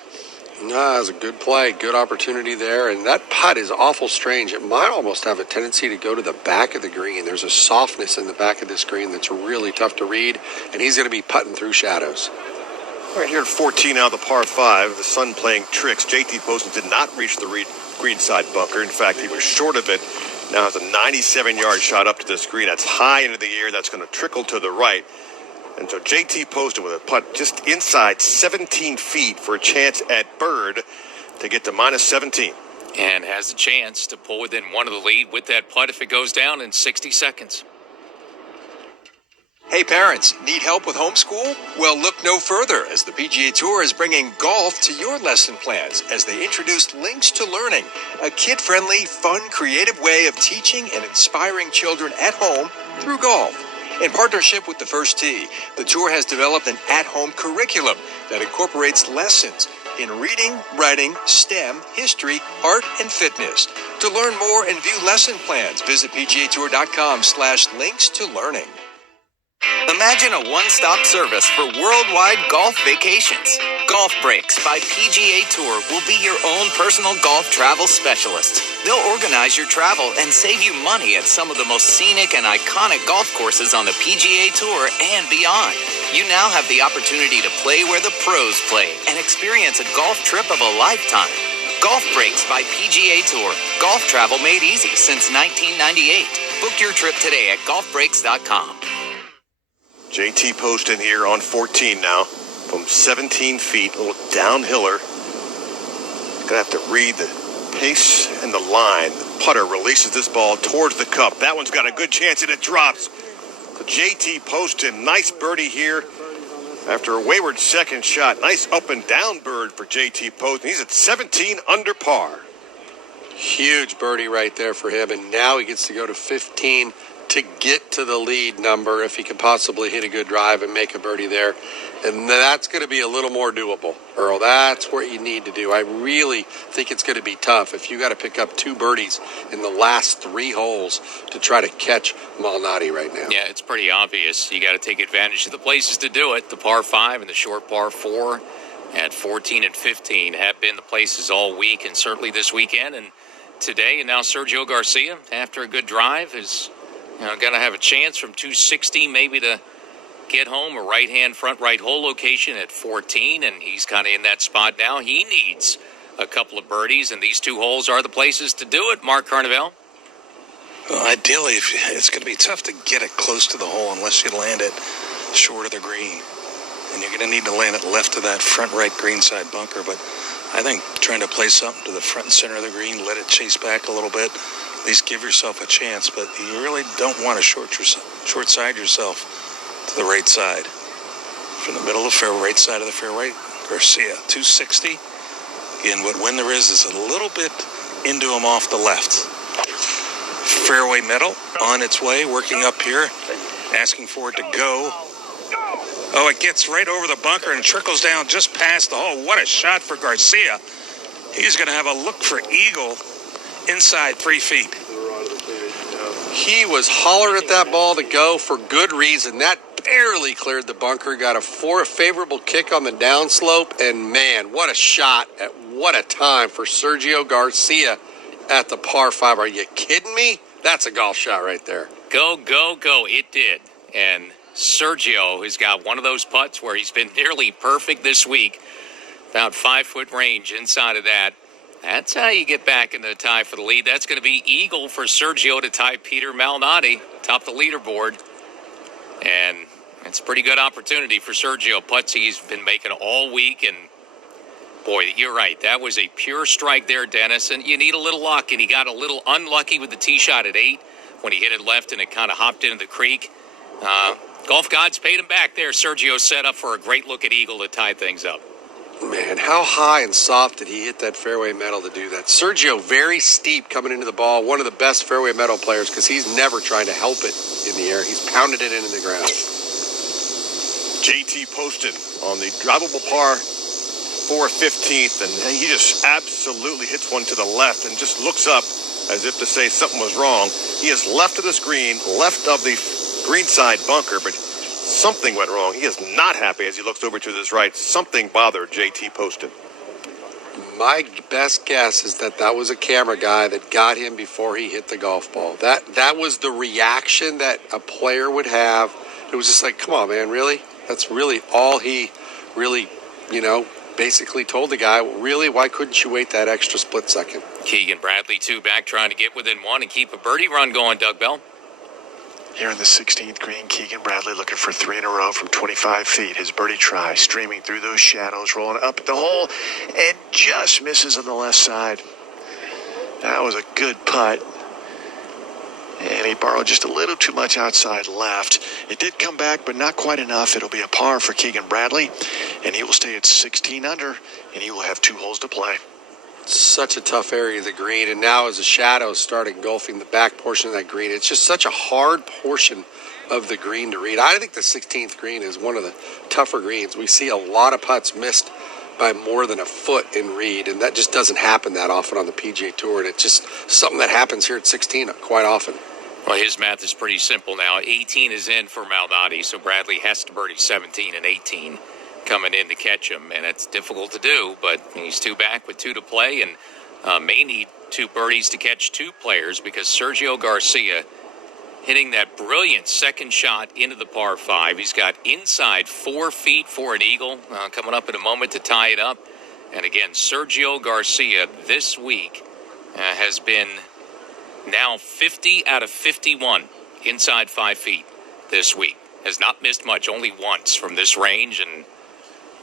No, that was a good play, good opportunity there, and that putt is awful strange. It might almost have a tendency to go to the back of the green. There's a softness in the back of this green that's really tough to read, and he's going to be putting through shadows. Right here at 14 out of the par 5, the sun playing tricks. JT Poston did not reach the green side bunker. In fact, he was short of it. Now has a 97-yard shot up to this green. That's high into the air. That's going to trickle to the right. And so JT Poston with a putt just inside 17 feet for a chance at bird to get to minus 17. And has a chance to pull within one of the lead with that putt if it goes down in 60 seconds. Hey parents, need help with homeschool? Well, look no further, as the PGA Tour is bringing golf to your lesson plans as they introduced Links to Learning, a kid-friendly, fun, creative way of teaching and inspiring children at home through golf. In partnership with the First Tee, the Tour has developed an at-home curriculum that incorporates lessons in reading, writing, STEM, history, art, and fitness. To learn more and view lesson plans, visit PGAtour.com/links to learning. Imagine a one-stop service for worldwide golf vacations. Golf Breaks by PGA Tour will be your own personal golf travel specialist. They'll organize your travel and save you money at some of the most scenic and iconic golf courses on the PGA Tour and beyond. You now have the opportunity to play where the pros play and experience a golf trip of a lifetime. Golf Breaks by PGA Tour. Golf travel made easy since 1998. Book your trip today at golfbreaks.com. JT Poston here on 14 now from 17 feet, a little downhiller. Gonna have to read the pace and the line. The putter releases this ball towards the cup. That one's got a good chance and it drops. So JT Poston, nice birdie here after a wayward second shot. Nice up and down bird for JT Poston. He's at 17 under par. Huge birdie right there for him, and now he gets to go to 15 to get to the lead number if he can possibly hit a good drive and make a birdie there. And that's going to be a little more doable, Earl. That's what you need to do. I really think it's going to be tough if you got to pick up 2 birdies in the last 3 holes to try to catch Malnati right now. Yeah, it's pretty obvious. You got to take advantage of the places to do it. The par 5 and the short par 4 at 14 and 15 have been the places all week and certainly this weekend. And today, and now Sergio Garcia, after a good drive, is going to have a chance from 260 maybe to get home, a right-hand front right hole location at 14, and he's kind of in that spot now. He needs a couple of birdies, and these 2 holes are the places to do it. Mark Carnevale? Well, ideally, it's going to be tough to get it close to the hole unless you land it short of the green. And you're going to need to land it left of that front right green side bunker, but I think trying to play something to the front and center of the green, let it chase back a little bit, at least give yourself a chance, but you really don't want to short side yourself to the right side. From the middle of the fairway, right side of the fairway, Garcia, 260. Again, what wind there is a little bit into him off the left. Fairway middle, on its way, working up here, asking for it to go. Oh, it gets right over the bunker and trickles down just past the hole. What a shot for Garcia. He's going to have a look for eagle inside 3 feet. He was hollering at that ball to go for good reason. That barely cleared the bunker, got a favorable kick on the downslope, and man, what a shot at what a time for Sergio Garcia at the par 5. Are you kidding me? That's a golf shot right there. Go, go, go. It did. And Sergio has got one of those putts where he's been nearly perfect this week. About 5-foot range inside of that. That's how you get back into the tie for the lead. That's going to be eagle for Sergio to tie Peter Malnati, top the leaderboard. And it's a pretty good opportunity for Sergio. Putts he's been making all week. And, boy, you're right. That was a pure strike there, Dennis. And you need a little luck. And he got a little unlucky with the tee shot at 8 when he hit it left and it kind of hopped into the creek. Golf gods paid him back there. Sergio set up for a great look at eagle to tie things up. Man, how high and soft did he hit that fairway metal to do that? Sergio, very steep coming into the ball. One of the best fairway metal players because he's never trying to help it in the air. He's pounded it into the ground. JT Poston on the drivable par 4 15th, and he just absolutely hits one to the left and just looks up as if to say something was wrong. He is left of the screen, left of the green side bunker, but something went wrong. He is not happy as he looks over to his right. Something bothered JT Poston. My best guess is that was a camera guy that got him before he hit the golf ball. That was the reaction that a player would have. It was just like, come on, man, really? That's really all he really, basically told the guy. Really, why couldn't you wait that extra split second? Keegan Bradley, 2 back, trying to get within 1 and keep a birdie run going, Doug Bell. Here in the 16th green, Keegan Bradley looking for 3 in a row from 25 feet. His birdie try, streaming through those shadows, rolling up at the hole, and just misses on the left side. That was a good putt. And he borrowed just a little too much outside left. It did come back, but not quite enough. It'll be a par for Keegan Bradley, and he will stay at 16 under, and he will have 2 holes to play. Such a tough area of the green, and now as the shadows start engulfing the back portion of that green, it's just such a hard portion of the green to read. I think the 16th green is one of the tougher greens. We see a lot of putts missed by more than a foot in read, and that just doesn't happen that often on the PGA Tour, and it's just something that happens here at 16 quite often. Well, his math is pretty simple now. 18 is in for Malnati, so Bradley has to birdie 17 and 18. Coming in to catch him, and it's difficult to do, but he's 2 back with 2 to play, and may need 2 birdies to catch 2 players because Sergio Garcia hitting that brilliant second shot into the par 5. He's got inside 4 feet for an eagle coming up in a moment to tie it up. And again, Sergio Garcia this week has been now 50 out of 51 inside 5 feet this week. Has not missed much, only once from this range, and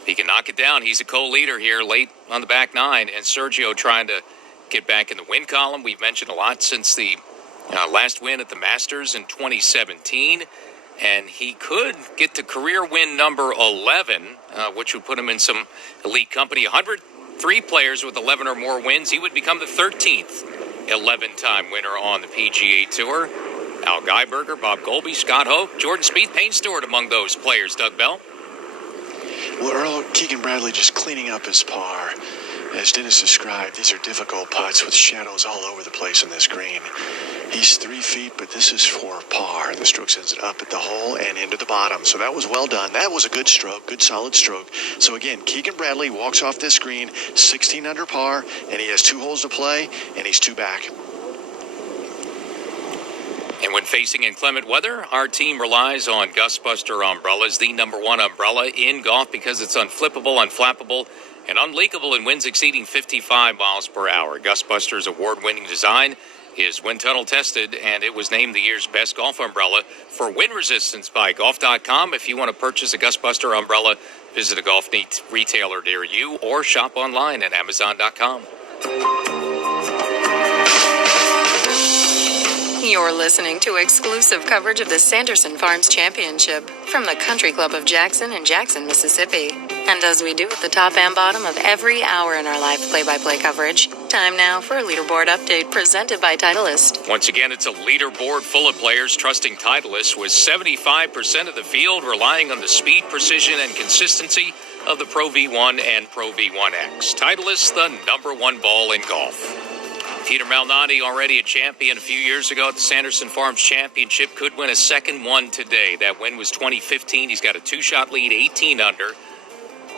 he can knock it down. He's a co-leader here late on the back 9, and Sergio trying to get back in the win column. We've mentioned a lot since the last win at the Masters in 2017, and he could get to career win number 11, which would put him in some elite company. 103 players with 11 or more wins. He would become the 13th 11-time winner on the PGA Tour. Al Geiberger, Bob Colby, Scott Hoke, Jordan Spieth, Payne Stewart among those players, Doug Bell. Well, Earl, Keegan Bradley just cleaning up his par. As Dennis described, these are difficult putts with shadows all over the place on this green. He's 3 feet, but this is for par. The stroke sends it up at the hole and into the bottom. So that was well done. That was a good stroke, good solid stroke. So again, Keegan Bradley walks off this green, 16 under par, and he has 2 holes to play, and he's 2 back. And when facing inclement weather, our team relies on Gustbuster umbrellas, the #1 umbrella in golf because it's unflippable, unflappable, and unleakable in winds exceeding 55 miles per hour. Gustbuster's award-winning design is wind tunnel tested, and it was named the year's best golf umbrella for wind resistance by golf.com. If you want to purchase a Gustbuster umbrella, visit a golf retailer near you or shop online at amazon.com. You're listening to exclusive coverage of the Sanderson Farms Championship from the Country Club of Jackson in Jackson, Mississippi. And as we do at the top and bottom of every hour in our live play-by-play coverage, time now for a leaderboard update presented by Titleist. Once again, it's a leaderboard full of players trusting Titleist, with 75% of the field relying on the speed, precision, and consistency of the Pro V1 and Pro V1X. Titleist, the #1 ball in golf. Peter Malnati, already a champion a few years ago at the Sanderson Farms Championship, could win a second one today. That win was 2015. He's got a 2-shot lead, 18 under.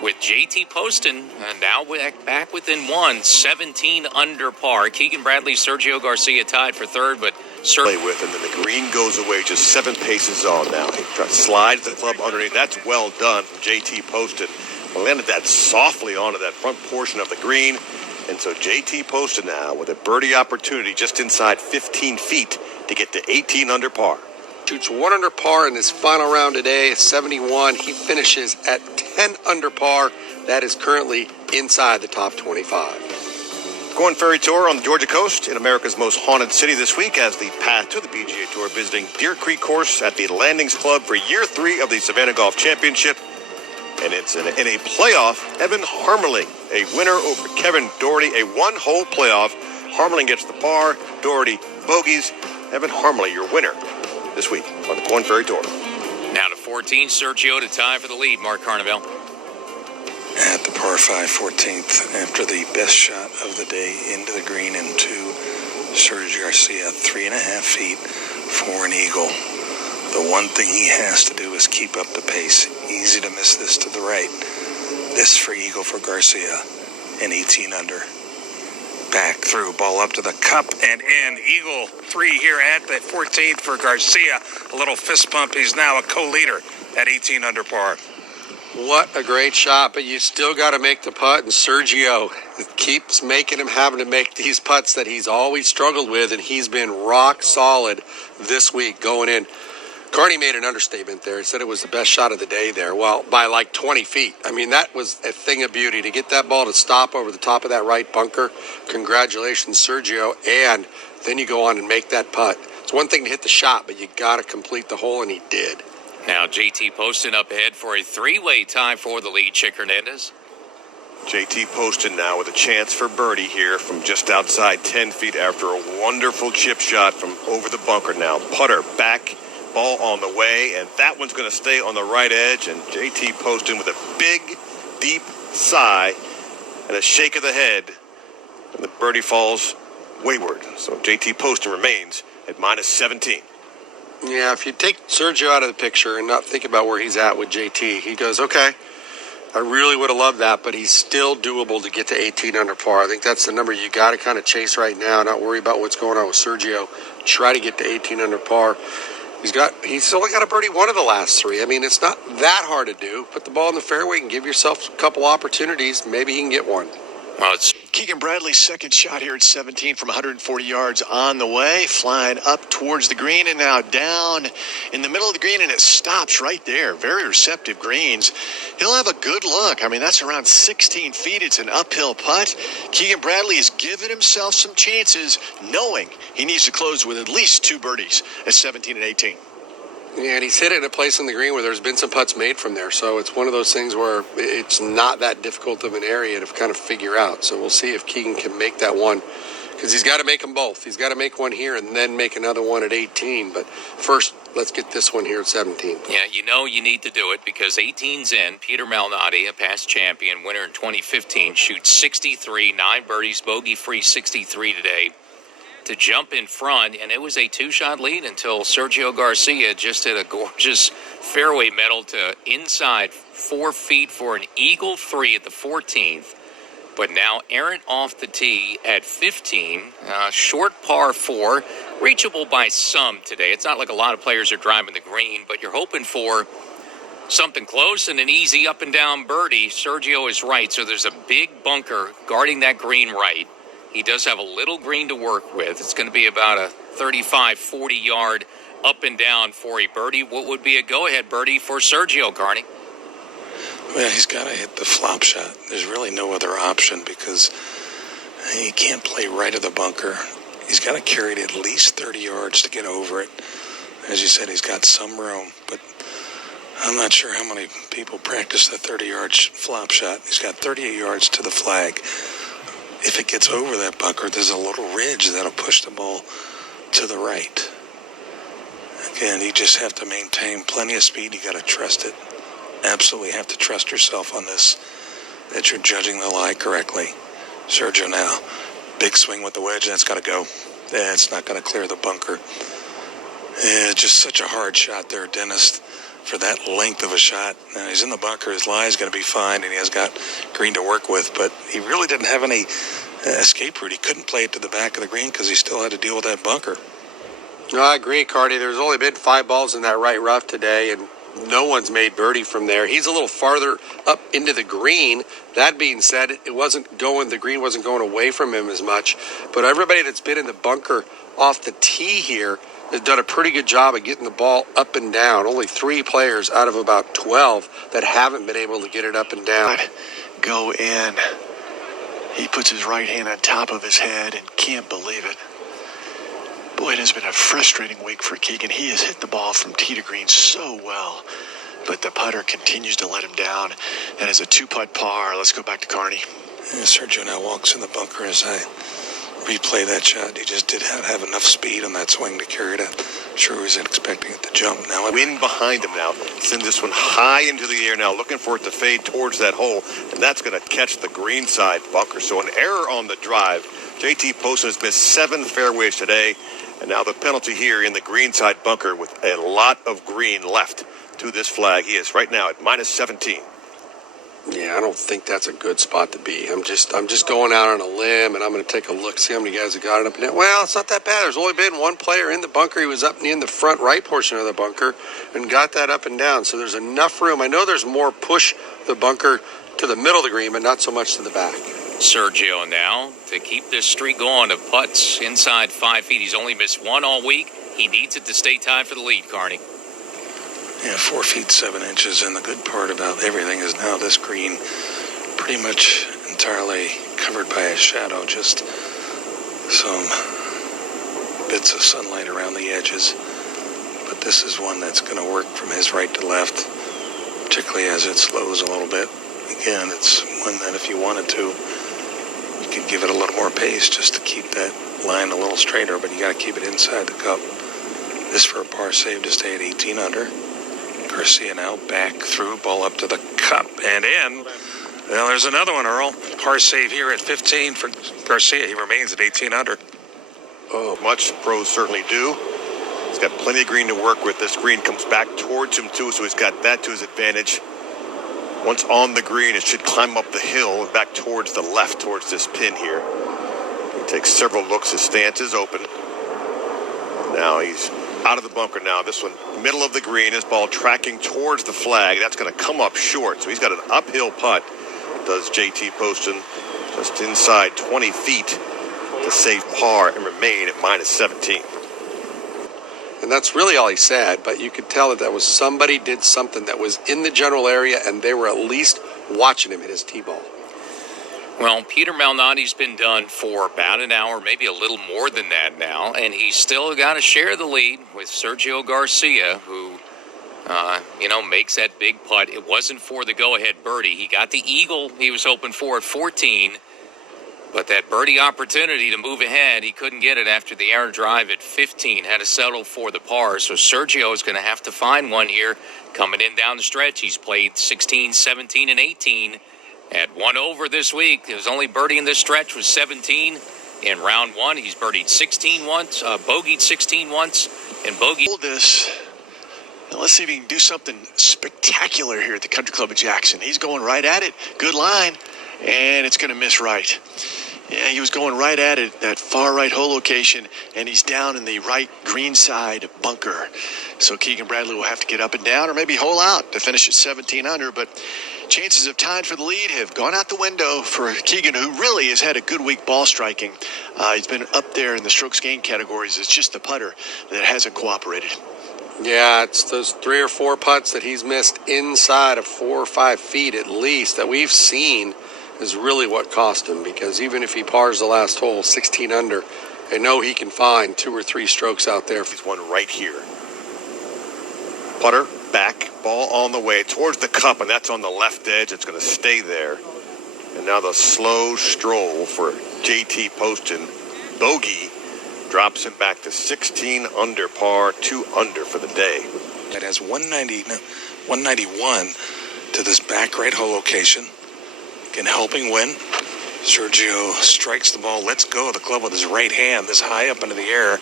with JT Poston now back within one, 17 under par. Keegan Bradley, Sergio Garcia tied for third, but play with, and then the green goes away just 7 paces on now. He slides the club underneath. That's well done from JT Poston. Landed that softly onto that front portion of the green. And so JT Poston now with a birdie opportunity just inside 15 feet to get to 18 under par. Shoots 1 under par in his final round today, 71. He finishes at 10 under par. That is currently inside the top 25. Going ferry tour on the Georgia coast in America's most haunted city this week as the path to the PGA Tour, visiting Deer Creek course at the Landings Club for year 3 of the Savannah Golf Championship. And it's in a playoff, Evan Harmeling, a winner over Kevin Doherty, a one-hole playoff. Harmeling gets the par, Doherty bogeys. Evan Harmeling, your winner this week on the Corn Ferry Tour. Now to 14, Sergio to tie for the lead. Mark Carnevale. At the par 5 14th, after the best shot of the day into the green into Sergio Garcia, 3.5 feet for an eagle. The one thing he has to do is keep up the pace. Easy to miss this to the right. This for eagle for Garcia, and 18 under. Back through, ball up to the cup and in. Eagle 3 here at the 14th for Garcia. A little fist pump. He's now a co-leader at 18 under par. What a great shot, but you still got to make the putt, and Sergio keeps making him having to make these putts that he's always struggled with, and he's been rock solid this week going in. Carney made an understatement there. He said it was the best shot of the day there. Well, by like 20 feet. I mean, that was a thing of beauty. To get that ball to stop over the top of that right bunker, congratulations, Sergio. And then you go on and make that putt. It's one thing to hit the shot, but you got to complete the hole, and he did. Now JT Poston up ahead for a three-way tie for the lead. Chick Hernandez. JT Poston now with a chance for birdie here from just outside 10 feet after a wonderful chip shot from over the bunker now. Putter back. Ball on the way, and that one's going to stay on the right edge, and JT Poston with a big, deep sigh and a shake of the head, and the birdie falls wayward. So JT Poston remains at minus 17. Yeah, if you take Sergio out of the picture and not think about where he's at with JT, he goes, okay, I really would have loved that, but he's still doable to get to 18 under par. I think that's the number you got to kind of chase right now, not worry about what's going on with Sergio. Try to get to 18 under par. He's only got a birdie 1 of the last 3. I mean, it's not that hard to do. Put the ball in the fairway and give yourself a couple opportunities. Maybe he can get one. Well, it's Keegan Bradley's second shot here at 17 from 140 yards on the way, flying up towards the green and now down in the middle of the green, and it stops right there. Very receptive greens. He'll have a good look. I mean, that's around 16 feet. It's an uphill putt. Keegan Bradley has given himself some chances, knowing he needs to close with at least 2 birdies at 17 and 18. Yeah, and he's hit it in a place on the green where there's been some putts made from there. So it's one of those things where it's not that difficult of an area to kind of figure out. So we'll see if Keegan can make that one, because he's got to make them both. He's got to make one here and then make another one at 18. But first, let's get this one here at 17. Yeah, you need to do it because 18's in. Peter Malnati, a past champion, winner in 2015, shoots 63, 9 birdies, bogey-free 63 today, to jump in front, and it was a 2-shot lead until Sergio Garcia just hit a gorgeous fairway metal to inside 4 feet for an eagle 3 at the 14th. But now errant off the tee at 15, short par 4, reachable by some today. It's not like a lot of players are driving the green, but you're hoping for something close and an easy up and down birdie. Sergio is right, so there's a big bunker guarding that green right. He does have a little green to work with. It's going to be about a 35, 40-yard up and down for a birdie. What would be a go-ahead birdie for Sergio, Carney? Well, he's got to hit the flop shot. There's really no other option because he can't play right of the bunker. He's got to carry it at least 30 yards to get over it. As you said, he's got some room, but I'm not sure how many people practice the 30-yard flop shot. He's got 38 yards to the flag. If it gets over that bunker, there's a little ridge that'll push the ball to the right. Again, you just have to maintain plenty of speed. You got to trust it. Absolutely have to trust yourself on this, that you're judging the lie correctly. Sergio now, big swing with the wedge, that's got to go. It's not going to clear the bunker. Yeah, just such a hard shot there, Dennis. for that length of a shot. Now he's in the bunker. His lie is going to be fine, and he has got green to work with, but he really didn't have any escape route. He couldn't play it to the back of the green because he still had to deal with that bunker. No, I agree, Cardi. There's only been 5 balls in that right rough today, and no one's made birdie from there. He's a little farther up into the green. That being said, the green wasn't going away from him as much. But everybody that's been in the bunker off the tee here has done a pretty good job of getting the ball up and down. Only 3 players out of about 12 that haven't been able to get it up and down. Go in. He puts his right hand on top of his head and can't believe it. Boy, it has been a frustrating week for Keegan. He has hit the ball from tee to green so well, but the putter continues to let him down. And as a 2-putt par, let's go back to Carney. Sergio now walks in the bunker as I replay that shot. He just did have enough speed on that swing to carry it out. I'm sure he wasn't expecting it to jump. Now Wind behind him now. Send this one high into the air now, looking for it to fade towards that hole, and that's going to catch the green side bunker. So an error on the drive. JT Poston has missed 7 fairways today, and now the penalty here in the green side bunker with a lot of green left to this flag. He is right now at minus 17. Yeah, I don't think that's a good spot to be. I'm just going out on a limb, and I'm going to take a look, see how many guys have got it up and down. Well, it's not that bad. There's only been 1 player in the bunker. He was up in the front right portion of the bunker and got that up and down. So there's enough room. I know there's more push the bunker to the middle of the green, but not so much to the back. Sergio now to keep this streak going of putts inside 5 feet. He's only missed 1 all week. He needs it to stay tied for the lead, Carney. Yeah, 4 feet 7 inches, and the good part about everything is now this green pretty much entirely covered by a shadow, just some bits of sunlight around the edges. But this is one that's going to work from his right to left, particularly as it slows a little bit. Again, it's one that if you wanted to, you could give it a little more pace just to keep that line a little straighter, but you got to keep it inside the cup. This for a par save to stay at 18 under. Garcia now back through, ball up to the cup and in. Well, there's another one, Earl. Par save here at 15 for Garcia. He remains at 18 under. Oh, much pros certainly do. He's got plenty of green to work with. This green comes back towards him, too, so he's got that to his advantage. Once on the green, it should climb up the hill back towards the left, towards this pin here. He takes several looks. His stance is open. Now he's out of the bunker now. This one, middle of the green, his ball tracking towards the flag. That's going to come up short. So he's got an uphill putt, does JT Poston, just inside 20 feet to save par and remain at minus 17. And that's really all he said, but you could tell that was somebody did something that was in the general area, and they were at least watching him hit his tee-ball. Well, Peter Malnati's been done for about an hour, maybe a little more than that now, and he's still got to share the lead with Sergio Garcia, who, makes that big putt. It wasn't for the go-ahead birdie. He got the eagle he was hoping for at 14, but that birdie opportunity to move ahead, he couldn't get it after the error drive at 15, had to settle for the par. So Sergio is going to have to find one here coming in down the stretch. He's played 16, 17, and 18. At 1 over this week. His only birdie in this stretch was 17 in round 1. He's birdied 16 once, bogeyed 16 once, and bogeyed. Hold this. Now let's see if he can do something spectacular here at the Country Club of Jackson. He's going right at it. Good line. And it's going to miss right. Yeah, he was going right at it, that far right hole location, and he's down in the right green side bunker. So Keegan Bradley will have to get up and down or maybe hole out to finish at 17 under, but chances of tying for the lead have gone out the window for Keegan, who really has had a good week ball striking. He's been up there in the strokes gained categories. It's just the putter that hasn't cooperated. Yeah, it's those 3 or 4 putts that he's missed inside of 4 or 5 feet at least that we've seen is really what cost him, because even if he pars the last hole 16 under, I know he can find 2 or 3 strokes out there. He's one right here. Putter, back, ball on the way towards the cup, and that's on the left edge. It's going to stay there. And now the slow stroll for JT Poston. Bogey drops him back to 16 under par, 2 under for the day. It has 191 to this back right hole location. Again, helping win. Sergio strikes the ball, lets go of the club with his right hand, this high up into the air.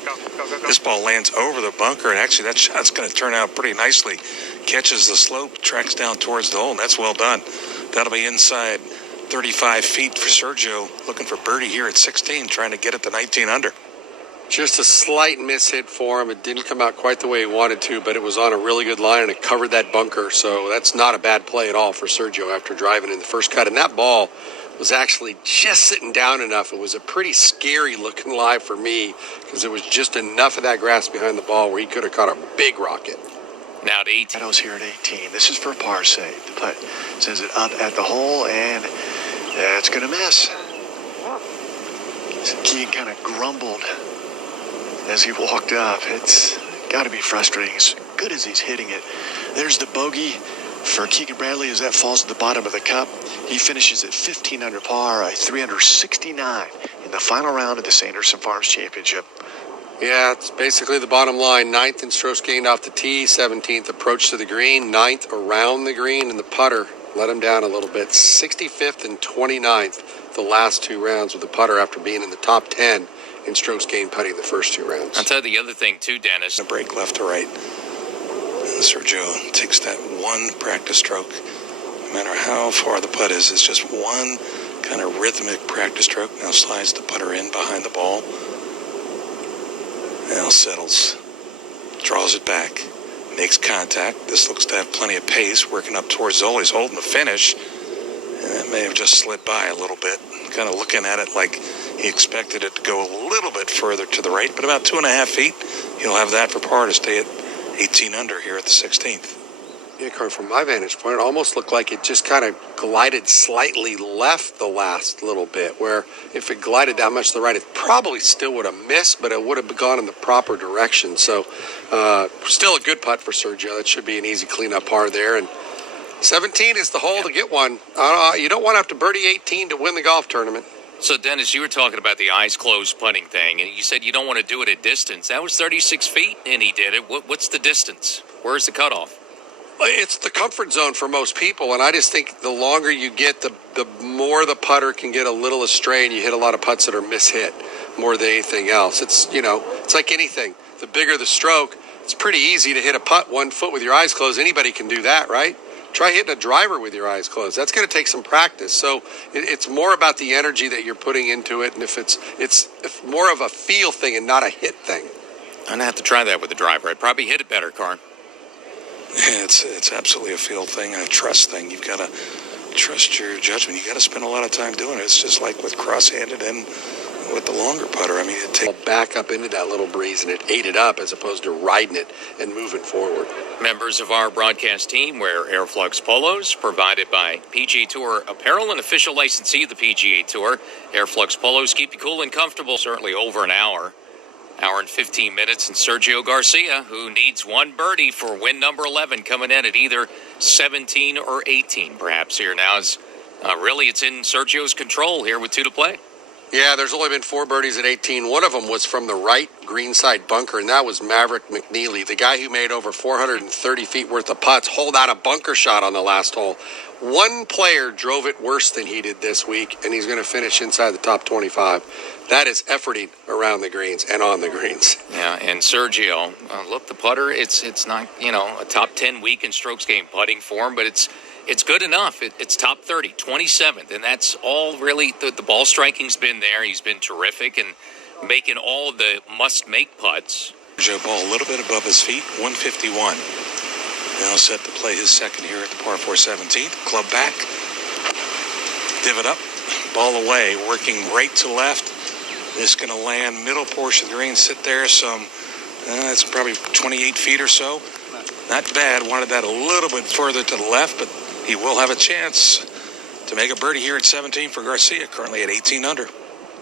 This ball lands over the bunker, and actually that shot's going to turn out pretty nicely. Catches the slope, tracks down towards the hole, and that's well done. That'll be inside 35 feet for Sergio, looking for birdie here at 16, trying to get it to 19 under. Just a slight mishit for him. It didn't come out quite the way he wanted to, but it was on a really good line, and it covered that bunker, so that's not a bad play at all for Sergio after driving in the first cut. And that ball was actually just sitting down enough. It was a pretty scary looking lie for me because there was just enough of that grass behind the ball where he could have caught a big rocket. Now to 18. Meadows here at 18. This is for a par save. The putt sends it up at the hole, and it's going to miss. Keegan kind of grumbled as he walked up. It's got to be frustrating as good as he's hitting it. There's the bogey for Keegan Bradley as that falls at the bottom of the cup. He finishes at 15 under par, a 369 in the final round of the Sanderson Farms Championship. Yeah, it's basically the bottom line. 9th in strokes gained off the tee, 17th approach to the green, 9th around the green, and the putter let him down a little bit. 65th and 29th the last two rounds with the putter after being in the top 10 in strokes gained putting the first two rounds. I'll tell you the other thing too, Dennis. A break left to right. And Sergio takes that one practice stroke. No matter how far the putt is, it's just one kind of rhythmic practice stroke. Now slides the putter in behind the ball. Now settles, draws it back, makes contact. This looks to have plenty of pace, working up towards Zoli's holding the finish. And that may have just slid by a little bit. Kind of looking at it like he expected it to go a little bit further to the right, but about 2.5 feet. He'll have that for par to stay at 18 under here at the 16th. Yeah, Carl, from my vantage point, it almost looked like it just kind of glided slightly left the last little bit, where if it glided that much to the right, it probably still would have missed, but it would have gone in the proper direction. So still a good putt for Sergio. That should be an easy cleanup par there. And 17 is the hole to get one. You don't want to have to birdie 18 to win the golf tournament. So, Dennis, you were talking about the eyes closed putting thing, and you said you don't want to do it at distance. That was 36 feet, and he did it. What's the distance? Where's the cutoff? It's the comfort zone for most people, and I just think the longer you get, the more the putter can get a little astray, and you hit a lot of putts that are mishit more than anything else. It's like anything. The bigger the stroke, it's pretty easy to hit a putt 1 foot with your eyes closed. Anybody can do that, right? Try hitting a driver with your eyes closed. That's going to take some practice. So it's more about the energy that you're putting into it, and if it's more of a feel thing and not a hit thing. I'm going to have to try that with the driver. I'd probably hit it better, Carn. Yeah, it's absolutely a feel thing and a trust thing. You've got to trust your judgment. You got to spend a lot of time doing it. It's just like with cross-handed and with the longer putter. I mean, it takes back up into that little breeze, and it ate it up as opposed to riding it and moving forward. Members of our broadcast team wear Airflux polos provided by PGA Tour Apparel, an official licensee of the PGA Tour. Airflux polos keep you cool and comfortable, certainly over an hour. Hour and 15 minutes, and Sergio Garcia, who needs one birdie for win number 11, coming in at either 17 or 18, perhaps here now. Is really it's in Sergio's control here with 2 to play. Yeah, there's only been 4 birdies at 18. One of them was from the right greenside bunker, and that was Maverick McNeely, the guy who made over 430 feet worth of putts, hold out a bunker shot on the last hole. One player drove it worse than he did this week, and he's going to finish inside the top 25. That is efforting around the greens and on the greens. Yeah, and Sergio, look, the putter, it's not, a top 10 week in strokes game putting for him, but it's good enough. It's top 30, 27th, and that's all really, the ball striking's been there. He's been terrific and making all the must-make putts. Sergio ball a little bit above his feet, 151. Now set to play his second here at the par 4 17th. Club back, divot up, ball away, working right to left. This going to land middle portion of the green, sit there some, it's probably 28 feet or so. Not bad, wanted that a little bit further to the left, but he will have a chance to make a birdie here at 17 for Garcia, currently at 18 under.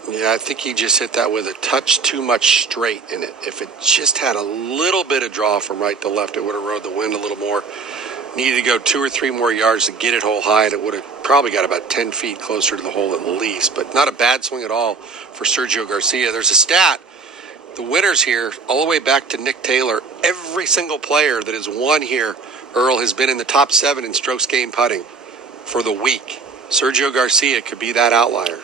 Yeah, I think he just hit that with a touch too much straight in it. If it just had a little bit of draw from right to left, it would have rode the wind a little more. Needed to go 2 or 3 more yards to get it hole high, and it would have probably got about 10 feet closer to the hole at least. But not a bad swing at all for Sergio Garcia. There's a stat. The winners here, all the way back to Nick Taylor, every single player that has won here, Earl, has been in the top 7 in strokes gained putting for the week. Sergio Garcia could be that outlier.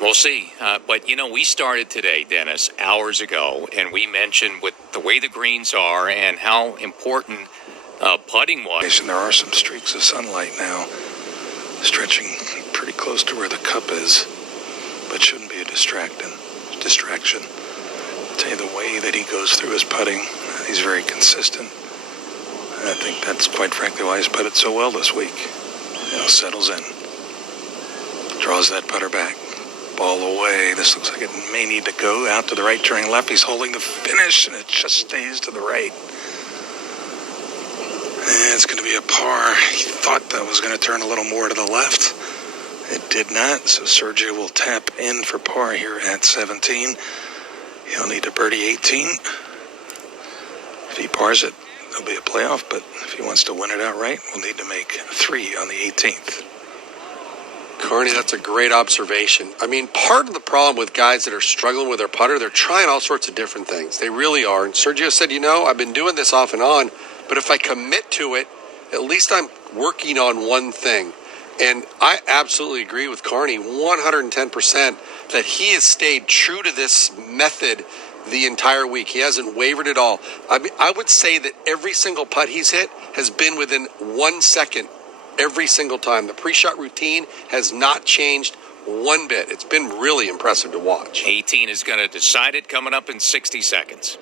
We'll see. But, we started today, Dennis, hours ago, and we mentioned with the way the greens are and how important putting was. There are some streaks of sunlight now, stretching pretty close to where the cup is, but shouldn't be a distraction. I'll tell you, the way that he goes through his putting, he's very consistent. And I think that's quite frankly why he's putted so well this week. Settles in, draws that putter back. Ball away. This looks like it may need to go out to the right, turning left. He's holding the finish, and it just stays to the right. And it's going to be a par. He thought that was going to turn a little more to the left. It did not, so Sergio will tap in for par here at 17. He'll need to birdie 18. If he pars it, there'll be a playoff, but if he wants to win it outright, we'll need to make 3 on the 18th. Carney, that's a great observation. I mean, part of the problem with guys that are struggling with their putter, they're trying all sorts of different things. They really are. And Sergio said, I've been doing this off and on, but if I commit to it, at least I'm working on one thing. And I absolutely agree with Carney 110% that he has stayed true to this method the entire week. He hasn't wavered at all. I mean, I would say that every single putt he's hit has been within 1 second. Every single time. The pre-shot routine has not changed one bit. It's been really impressive to watch. 18 is going to decide it coming up in 60 seconds.